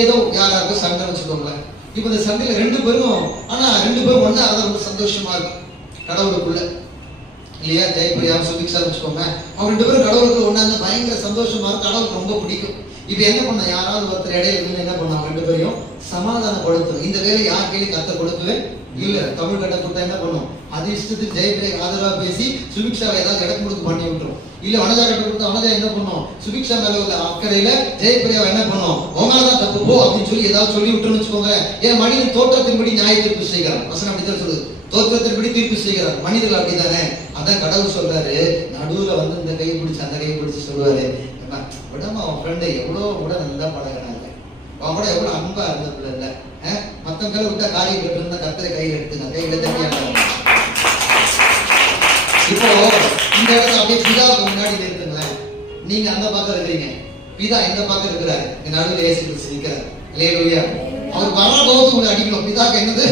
ஏதோ யாராருக்கும் சண்டை வச்சுக்கோங்களேன். இப்ப இந்த சண்டையில 2 பேரும், ஆனா 2 பேரும் ஒண்ணா அதான் ரொம்ப சந்தோஷமா இருக்கும் கடவுளுக்குள்ள, இல்லையா? ஜெயபிரியா சுபிக்ஷா வச்சுக்கோங்க. அவங்க 2 பேரும் கடவுளுக்குள்ள ஒண்ணா இருந்தா பயங்கர சந்தோஷமா இருக்கும். கடவுளுக்கு ரொம்ப பிடிக்கும். இப்ப என்ன பண்ண, யாராவது ஒருத்தர் இடையில இருந்து என்ன பண்ணாங்க, 2 பேரையும் சமாதானப்படுத்தணும். இந்த வேலை யார் கையில கத்த கொடுக்கவே இல்ல. தமிழ் கட்ட கொடுத்தா என்ன பண்ணும், அது இஷ்டத்துக்கு ஜெயபிரியா ஆதரவா பேசி சுபிக்ஷாவை ஏதாவது இடம் கொடுத்து பண்ணி விட்டுரும். இல்ல வனஜா கட்ட கொடுத்தா வனஜா என்ன பண்ணும், சுபிக்ஷா மேல உள்ள அக்கறையில ஜெயபிரியாவை என்ன பண்ணும், உங்களாதான் தப்பு போ அப்படின்னு சொல்லி ஏதாவது சொல்லி விட்டுருன்னு வச்சுக்கோங்க. ஏன் மனிதன் தோற்றத்தின்படி நியாய தீர்ப்பு செய்கிறான். வசனம் அப்படித்தான் சொல்லுது. தோற்றத்தின்படி தீர்ப்பு செய்கிறார். மனிதர்கள் அப்படித்தானே. அதான் கடவுள் சொல்றாரு, நடுவுல வந்து இந்த கையை பிடிச்சு அந்த கையை பிடிச்சு சொல்லுவாரு, விடாம அவன் ஃப்ரெண்டை எவ்வளவு கூட நல்லா பழகினாங்க, அவன் கூட எவ்வளவு அன்பா இருந்த பிள்ளை இல்ல, மத்தவங்க கையில விட்டா காரியம் கட்டு இருந்தா கத்திரை கையில எடுத்துங்க, கையில தனியாக. இப்போ இந்த இடத்துல அப்படியே பிதாவுக்கு முன்னாடி இருக்குங்களேன். நீங்க அந்த பக்கம் இருக்கிறீங்க, பிதா இந்த பக்கம் இருக்கிறாரு. நடுவில் இயேசு கிறிஸ்து இருக்கிறார். அல்லேலூயா. அவர் வர கோபத்துக்குள்ள அடிக்கணும். பிதாக்கு என்னது,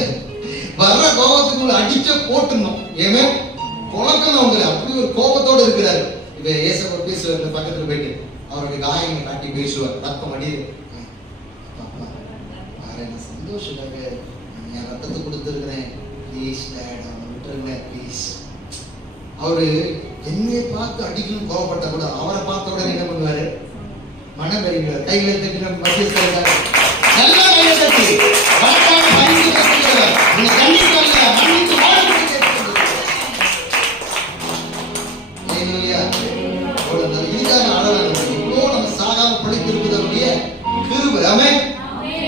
வர்ற கோபத்துக்குள்ள அடிச்ச போட்டுணும். ஏமே குழக்கணும் அவங்களை. அப்படி ஒரு கோபத்தோடு இருக்கிறாரு. இப்ப ஏசப்ப பேசுவார், பக்கத்துல போயிட்டு அவருடைய காயங்களை காட்டி பேசுவார். ரத்தம் அடியுது, சந்தோஷமாக என் ரத்தத்தை கொடுத்துருக்கிறேன், ப்ளீஸ் டேட் அவனை விட்டுருங்க ப்ளீஸ். அவரு என்னைய பார்த்து அடிக்கணும் கோவப்பட்ட கூட அவரை பார்த்த உடனே என்ன பண்ணுவாரு, மனம் பெறுகிறார். கையில தட்டி மத்தியஸ்தர் நல்லா கையில தட்டி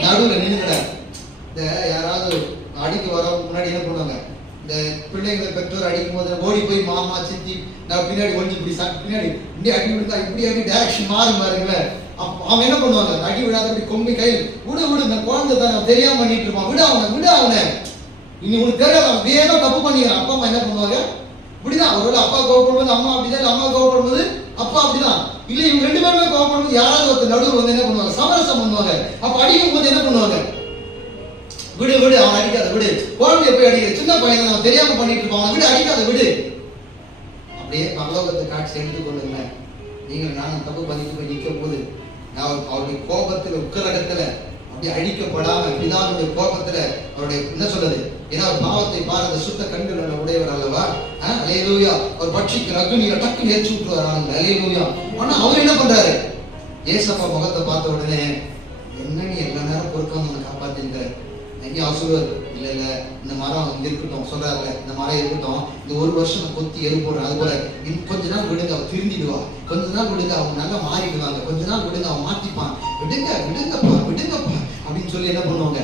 நடுவுல நின்றுக்கிறார். இந்த யாராவது அடிக்க வர முன்னாடி என்ன பண்ணுவாங்க, இந்த பிள்ளைங்களை பெற்றோர் அடிக்கும் போது ஓடி போய் மாமா சித்தி நான் பின்னாடி ஒழிஞ்சு இப்படி பின்னாடி இப்படி அடி விழுந்தா இப்படி அடி டைரக்ஷன் மாறும் பாருங்களேன். அவன் என்ன பண்ணுவாங்க, அடி விடாதபடி கொம்பி கையில் விடு விடு, இந்த குழந்தை தானே தெரியாம பண்ணிட்டு இருப்பான், விட அவனை இனி உனக்கு தெரியாது, அவன் ஏதோ தப்பு பண்ணிக்கிறான். அப்பா அம்மா என்ன பண்ணுவாங்க, இப்படிதான். ஒருவேளை அப்பா கோவப்படும்போது அம்மா அப்படிதான், அம்மா கோவப்படும்போது அப்பா அப்படிதான். இல்ல இவங்க 2 பேருமே கோவப்படும்போது யாராவது ஒருத்தர் நடுவில் வந்து என்ன பண்ணுவாங்க, சமரசம் பண்ணுவாங்க. அப்ப அடிக்கும் போது என்ன பண்ணுவாங்க, விடு விடு அவன் அடிக்காத விடு, குழந்தை போய் அடிக்கிற சின்ன பையன் அவன் தெரியாம பண்ணிட்டு இருப்பான், விடு அடிக்காத விடு. அப்படியே பரலோகத்தை காட்சி எடுத்துக் கொள்ளுங்க. நீங்கள் நானும் தப்பு பண்ணிட்டு போய் நிற்கும் போது அவருடைய கோபத்துல உக்கரகத்துல அப்படி அழிக்கப்படாம பிதாவுடைய கோபத்துல அவருடைய என்ன சொல்றது, ஏன்னா பாவத்தை பாருங்க சுத்த கண்கள் உடையவர் அல்லவா. அல்லேலூயா. அவர் பட்சிக்கிற அக்னியை டக்கு நேர்ச்சி விட்டுருவார். அல்லேலூயா. ஆனா அவர் என்ன பண்றாரு, ஏசப்பா முகத்தை பார்த்த உடனே என்ன நீ எல்லா நேரம் பொறுக்காம உன்னை காப்பாத்திருக்க, அவர் சொல்லுவார், இல்ல இல்ல இந்த மரம் இங்க இருக்கட்டும் சொல்றாருல, இந்த மரம் இருக்கட்டும், இந்த 1 வருஷம் நான் கொத்தி எரு போடுறேன், அது போல கொஞ்ச நாள் விடுங்க அவன் திருந்திடுவா, கொஞ்ச நாள் விடுங்க அவங்க நல்லா மாறிடுவாங்க, கொஞ்ச நாள் விடுங்க அவன் மாத்திப்பான், விடுங்க விடுங்கப்பா விடுங்கப்பா அப்படின்னு சொல்லி என்ன பண்ணுவாங்க.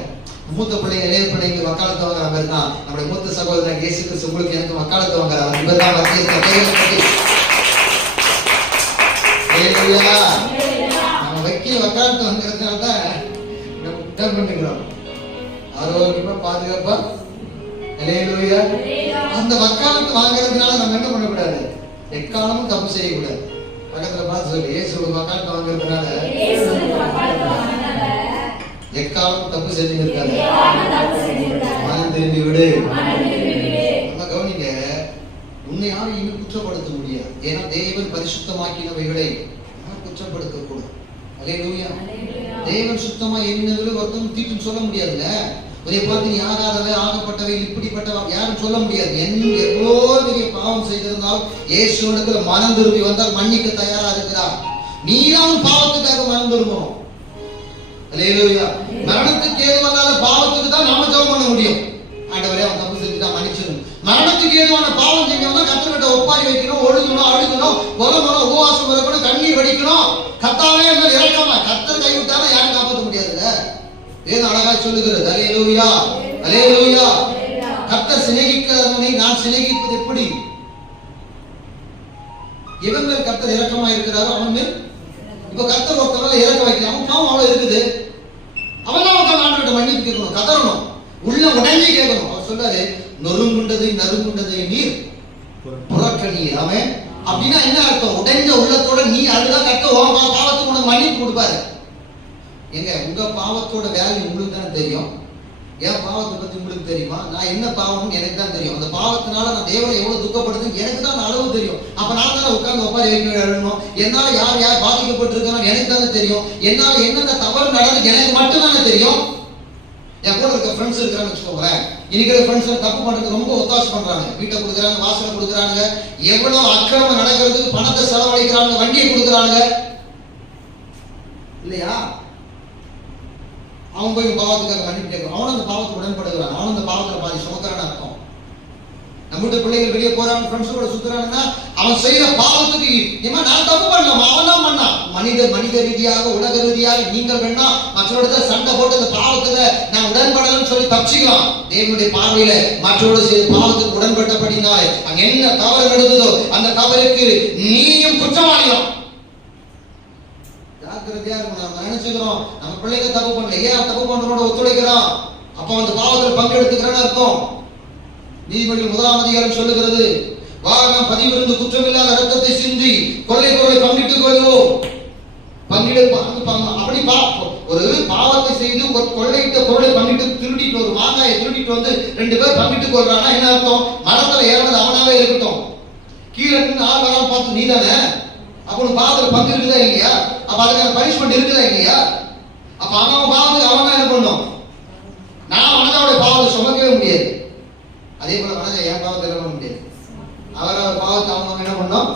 மூத்த பிள்ளைங்க இளைய பிள்ளைங்க வக்காலத்து வாங்குற மாதிரி தான் நம்முடைய மூத்த சகோதரன் இயேசு கிறிஸ்து உங்களுக்கு எனக்கு வக்காலத்து வாங்குறாரு. இவர்தான் நம்ம வைக்க வக்காலத்து வாங்குறதுனால தான் நம்ம குற்றம் பண்ணுகிறோம். ஆரோக்கியமா பாதுகாப்பா. அல்லேலூயா. அந்த வக்காலத்து வாங்குறதுனால நம்ம என்ன பண்ணக்கூடாது, எக்காலமும் தப்பு செய்யக்கூடாது. பக்கத்துல பார்த்து சொல்லி, இயேசு வக்காலத்து வாங்குறதுனால எக்காலமும் தப்பு செஞ்சுங்க இருக்காது. மனம் திரும்பி விடு. நம்ம கவனிங்க, உன்னை யாரும் இன்னும் குற்றப்படுத்த முடியாது. ஏன்னா தேவன் பரிசுத்தமாக்கினவைகளை குற்றப்படுத்த கூடும். அல்லேலூயா. தேவன் சுத்தமா எண்ணினவர்கள் ஒருத்தவங்க தீட்டுன்னு சொல்ல முடியாதுல்ல. இதை பார்த்து நீ ஆகாதவை ஆகப்பட்டவை இப்படிப்பட்டவா யாரும் சொல்ல முடியாது. எவ்வளோ பெரிய பாவம் செய்திருந்தால் இயேசுவிடத்துல மனம் திரும்பி வந்தால் மன்னிக்க தயாரா இருக்கிறார். நீதான் பாவத்துக்காக மனம் திரும்பணும். அல்லேலூயா. மரணத்துக்கு ஏதுவான பாவத்துக்கு தான் நாம ஜெபம் பண்ண முடியும். ஆண்டவரே அவன் தப்பு செஞ்சுட்டா மன்னிச்சிடும். மரணத்துக்கு ஏதுவான பாவம் செஞ்சவங்க கர்த்தர்கிட்ட ஒப்பாரி வைக்கணும், ஒழுகணும், அழுகணும், உலகணும், உபவாசம் இருக்கணும், கண்ணீர் வடிக்கணும். கர்த்தாவே என்று இறக்காம கர்த்தர் கைவிட்டாலும் யாரும் காப்பாற்ற முடியாதுல்ல. வேதம் அழகாய் சொல்லுகிறது. அல்லேலூயா, அல்லேலூயா. கர்த்தர் சிநேகிக்கிறவனை நான் சிநேகிப்பது எப்படி? இவன் மேல் கர்த்தர் இரக்கமா இருக்கிறாரோ அவன் மேல். இப்ப கர்த்தர் ஒருத்தவரை இறக்க வைக்கலாம், அவன் பாவம் அவ்வளவு இருக்குது. அவன் தான் உட்கார்ந்து ஆண்டவர்கிட்ட மன்னிப்பு கேட்கணும், கதறணும், உள்ள உடனே கேட்கணும். அவர் சொல்றாரு, நொறுங்குண்டதை நறுங்குண்டதை நீர் புறக்கணீர். அவன் அப்படின்னா என்ன அர்த்தம்? உடைஞ்ச உள்ளத்தோட நீ அழுதா கர்த்தர் உன் பாவத்துக்கு உனக்கு மன்னிப்பு கொடுப்பாரு. எங்க உங்க பாவத்தோட வேல்யூ உங்களுக்கு தானே தெரியும். என் பாவத்தை பத்தி உங்களுக்கு தெரியுமா? நான் என்ன பாவம்னு எனக்கு தான் தெரியும். அந்த பாவத்தினால நான் தேவனை எவ்வளவு துக்கப்படுது எனக்கு தான் அளவு தெரியும். அப்ப நான் தானே உட்கார்ந்து ஒப்பாரி வைக்க எழுதணும். என்னால யார் யார் பாதிக்கப்பட்டிருக்காங்க எனக்கு தானே தெரியும். என்னால என்னென்ன தவறு நடந்து எனக்கு மட்டும் தானே தெரியும். என் கூட இருக்க ஃப்ரெண்ட்ஸ் இருக்கிறான்னு வச்சுக்கோங்களேன். இன்னைக்கு ஃப்ரெண்ட்ஸ் தப்பு பண்றதுக்கு ரொம்ப ஒத்தாசை பண்றாங்க. வீட்டை கொடுக்குறாங்க, வாசலை கொடுக்குறாங்க, எவ்வளவு அக்கிரமம் நடக்கிறதுக்கு பணத்தை செலவழிக்கிறாங்க, வண்டியை கொடுக்குறாங்க இல்லையா? அவன் போய் பாவத்துக்காக மன்னிப்பு கேட்கிறான். அவனும் அந்த பாவத்தை உடன்படுகிறான். அவனும் அந்த பாவத்துல பாதி சுமக்கிறான்னு அர்த்தம். நம்மகிட்ட பிள்ளைகள் வெளியே போறான், ஃப்ரெண்ட்ஸ் கூட சுத்துறாங்கன்னா அவன் செய்யற பாவத்துக்கு நான் தப்பு பண்ணலாம், அவன் தான் பண்ணான். மனித ரீதியாக உலக ரீதியாக நீங்கள் வேணா மற்றவர்கிட்ட சண்டை போட்டு அந்த பாவத்துல நான் உடன்படலன்னு சொல்லி தப்பிச்சுக்கலாம். தேவனுடைய பார்வையில மற்றவர்கள் செய்த பாவத்துக்கு உடன்பட்டபடினாலே அங்க என்ன தவறு நடந்ததோ அந்த தவறுக்கு நீயும் குற்றவாளியும். ஜாக்கிரதையா இருக்கும். நம்ம நினைச்சுக்கிறோம் நம்ம பிள்ளைங்க தப்பு பண்ணல, ஏன் தப்பு பண்றோட ஒத்துழைக்கிறோம், அப்ப அந்த பாவத்தில் பங்கெடுத்துக்கிறேன்னு அர்த்தம். நீதிபதிகள் 1ஆம் அதிகாரம் சொல்லுகிறது, வாகம் பதிவிருந்து குற்றமில்லாத இரத்தத்தை சிந்தி கொள்ளை பொருளை பங்கிட்டுக் கொள்வோம். அப்படி ஒரு பாவத்தை செய்து கொள்ளையிட்ட பொருளை பங்கிட்டு திருடிட்டு ஒரு மாங்காயை திருடிட்டு வந்து 2 பேர் பங்கிட்டுக் கொள்றான்னா என்ன அர்த்தம்? மரத்துல ஏறது அவனாவே இருக்கட்டும், கீழே இருந்து ஆள் வராம பார்த்து நீ தானே. அப்ப உனக்கு பாவத்துல பங்கு இருக்குதா இல்லையா? அப்ப அதுக்கான பனிஷ்மெண்ட் இருக்குதா இல்லையா? அப்ப அவன் பாவத்துக்கு அவன் தான் என்ன பண்ணும்? நான் மனதாவுடைய பாவத்தை சுமக்கவே முடியாது. அதே போல மனதை என் பாவத்தை என்ன பண்ண முடியாது. அவர் பாவத்தை அவங்க என்ன பண்ணோம்?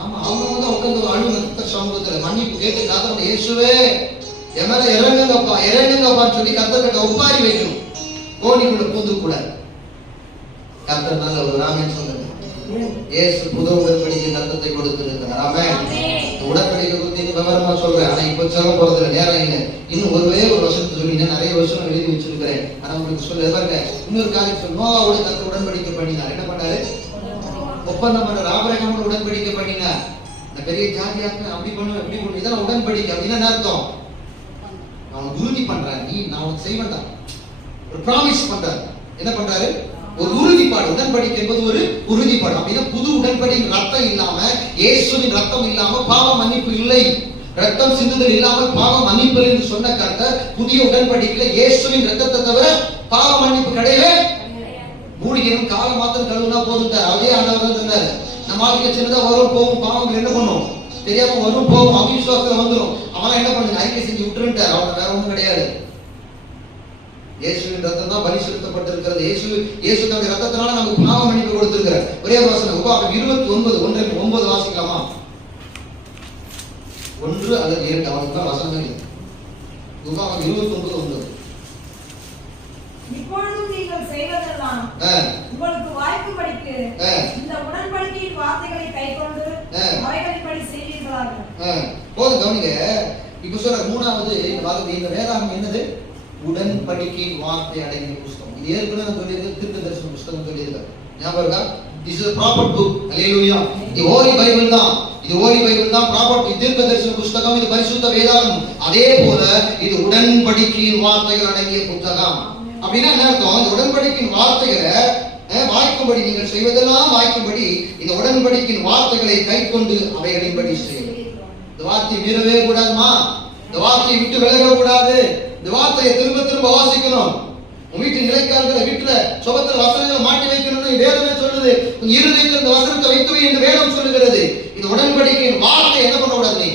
ஆமா, அவங்க வந்து உட்காந்து அழுக சமூகத்துல மன்னிப்பு கேட்டு காத்தோட இயேசுவே என் மேல இறங்குங்கப்பா இறங்குங்கப்பான்னு சொல்லி கர்த்தர்கிட்ட ஒப்பாரி வைக்கணும். கோணிக்குள்ள பூந்து கூட கர்த்தர் நல்ல ஒரு ராமன் சொல்லுங்க. இயேசு புது உடன்படிக்கை ரத்தத்தை கொடுத்திருக்கிறார். ஆமென். உடன்படிக்கை குறித்து விவரமா சொல்றேன். ஆனா இப்ப சொல்ல போறதுல நேரம் இல்லை. இன்னும் ஒரு வருஷத்தை சொல்லி நிறைய வருஷம் எழுதி வச்சிருக்கிறேன். ஆனா உங்களுக்கு சொல்ல பாருங்க, இன்னொரு காரியம் சொல்லணும். நோவாவோட கர்த்தர் உடன்படிக்கை பண்ணினார். என்ன பண்ணாரு? ஒப்பந்தம் பண்ண ஆபிரகாமோட உடன்படிக்கை பண்ணினார். இந்த பெரிய ஜாதியாக்கு அப்படி பண்ணு இப்படி பண்ணு இதெல்லாம் உடன்படிக்கை அப்படின்னா என்ன அர்த்தம்? அவன் உறுதி பண்றாரு, நீ நான் உனக்கு செய்வேன்டா, ஒரு ப்ராமிஸ் பண்றாரு. என்ன பண்றாரு? ஒரு உறுதிப்பாடு. உடன்படிக்கை என்பது ஒரு உறுதிப்பாடு. அப்படின்னா புது உடன்படிக்கை ரத்தம் இல்லாம, இயேசுவின் ரத்தம் இல்லாம பாவ மன்னிப்பு இல்லை. ரத்தம் சிந்துதல் இல்லாமல் பாவ மன்னிப்பு என்று சொன்ன கர்த்தர் புதிய உடன்படிக்கையில இயேசுவின் ரத்தத்தை தவிர பாவ மன்னிப்பு கிடையவே மூடிக்கணும். காலம் மாத்திரம் கழுவுனா போதும். அதே ஆண்டவர் சொன்னாரு, நம்ம வாழ்க்கை சின்னதா வரும் போகும், பாவங்கள் என்ன பண்ணும் தெரியாம வரும் போகும், அவிசுவாசத்துல வந்துடும். அவன் என்ன பண்ணுங்க, ஐக்கிய செஞ்சு விட்டுருட்டார். அவன் வேற ஒண்ணும் கிடையாது. இயேசுவின் ரத்தம் தான் பலி செலுத்தப்பட்டிருக்கிறது. இயேசு தன்னுடைய ரத்தத்தினால நமக்கு பாவ மன்னிப்பு கொடுத்திருக்கிறார். ஒரே வசனம் உபாகம் 29:1-9 வாசிக்கலாமா? 1 அல்லது 2 அவனுக்கு தான் வசனங்கள். உபாகம் 29:9. இப்பொழுதும் நீங்கள் செய்வதெல்லாம் உங்களுக்கு வாய்ப்புபடிக்கு இந்த உடன்படிக்கையின் வார்த்தைகளை கைக்கொண்டு அவைகளின்படி செய்வீர்களாக. போதும் கவனிங்க. இப்ப சொல்ற 3வது இந்த வேதாகம் என்னது? உடன்படிக்கையின் வார்த்தை அடங்கிய புஸ்தகம். இது ஏற்கனவே நான் சொல்லியிருக்கேன், தீர்க்கதரிசன புஸ்தகம் சொல்லியிருக்கேன். ஞாபகம் இருக்கா? This is a proper book. Hallelujah. இது ஹோலி பைபிள் தான். இது ஹோலி பைபிள் தான், ப்ராப்பர் தீர்க்கதரிசன புஸ்தகம். இது பரிசுத்த வேதாகம். அதே போல இது உடன்படிக்கையின் வார்த்தைகள் அடங்கிய புத்தகம். அப்படின்னா என்ன அர்த்தம்? இந்த உடன்படிக்கையின் வார்த்தைகளை வாய்க்கும்படி நீங்கள் செய்வதெல்லாம் வாய்க்கும்படி இந்த உடன்படிக்கையின் வார்த்தைகளை கைக்கொண்டு அவைகளின்படி செய்யணும். இந்த வார்த்தையை மீறவே கூடாதுமா. இந்த வார்த்தையை விட்டு விலக கூடாது. இந்த வார்த்தையை திரும்ப திரும்ப வாசிக்கணும். உங்க வீட்டு நிலைக்காரர்களை வீட்டுல சுபத்துல வசனங்களை மாட்டி வைக்கணும்னு வேதமே சொல்லுது. உங்க இருதயத்தில் இந்த வசனத்தை வைத்து என்று வேதம் சொல்லுகிறது. இந்த உடன்படிக்கையின் வார்த்தை என்ன பண்ண கூடாது, நீ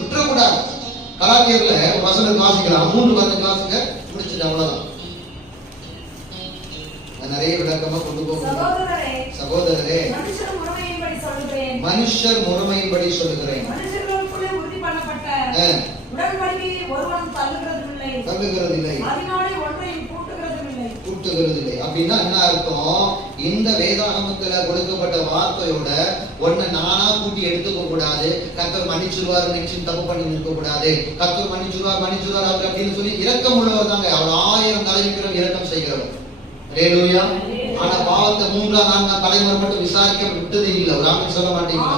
விட்டுறக்கூடாது. கலாத்தியர்ல ஒரு வசனத்தை வாசிக்கலாம். 3 வசனத்தை வாசிக்க முடிச்சு சரி, அவ்வளவுதான். நான் நிறைய விளக்கமா கொண்டு போகிறேன். சகோதரரே, மனுஷர் முறைமையின்படி சொல்லுகிறேன். மனுஷர் முறைமையின்படி சொல்லுகிறேன். மனுஷர்களுக்குள்ளே உறுதி பண்ணப்பட்ட உடன்படிக்கையை ஒருவன் தள்ளுகிறதில்லை. அதனாலே ஒன்றையும் கூட்டுகிறதில்லை. அப்படின்னா என்ன அர்த்தம்? இந்த வேதாகமத்துல கொடுக்கப்பட்ட வார்த்தையோட ஒன்ன நானா கூட்டி எடுத்துக்க கூடாது. கர்த்தர் மன்னிச்சிருவாரு நினைச்சு தப்பு பண்ணி நிற்க கூடாது. கர்த்தர் மன்னிச்சிருவார் அவர் அப்படின்னு சொல்லி இரக்கம் உள்ளவர் தாங்க. அவர் 1000 தலைமுறை இரக்கம் செய்கிறவர். ஹல்லேலூயா. ஆனா பாவத்தை 3ஆம் 4ஆம் தலைமுறை மட்டும் விசாரிக்க விட்டது இல்லை. ஒரு ஆமென் சொல்ல மாட்டீங்களா?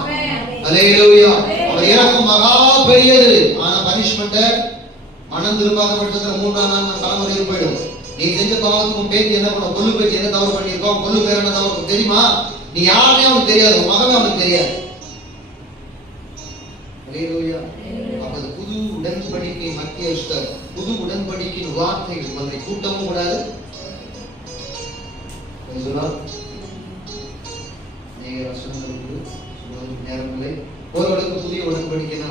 ஹல்லேலூயா. அவர் இரக்கம் மகா பெரியது. ஆனா பனிஷ்மென்ட் மனம் திரும்பாத பட்சத்துல 3ஆம் 4ஆம் தலைமுறையில் போயிடும். நீ செஞ்ச பாவத்துக்கு உன் பேத்தி என்ன பண்ண, கொள்ளு பேத்தி என்ன தவறு பண்ணியிருக்கோம், கொள்ளு பேர் என்ன தவறு தெரியுமா? நீ யாருமே அவனுக்கு தெரியாது, உன் மகமே அவனுக்கு தெரியாது. ஹல்லேலூயா. அப்ப புது உடன்படிக்கை மத்தியஸ்தர், புது உடன்படிக்கையின் வார்த்தைகள் அதை கூட்டவும் கூடாது. நேரமில்லை. ஒருவருக்கு புதிய உடன்படிக்கைனா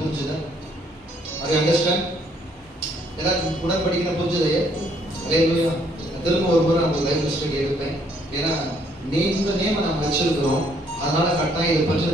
புரிஞ்சுதா? அது அண்டர்ஸ்டாண்ட்? எல்லாரும் உடன்படிக்கைனா புரிஞ்சுதையே? ஹல்லேலூயா. திரும்ப ஒரு முறை நம்ம லைவ் மிஸ்டேக் எடுப்பேன். ஏன்னா இந்த நேம நம்ம வச்சிருக்கிறோம், அதனால கட்டாயம் இதை பற்றி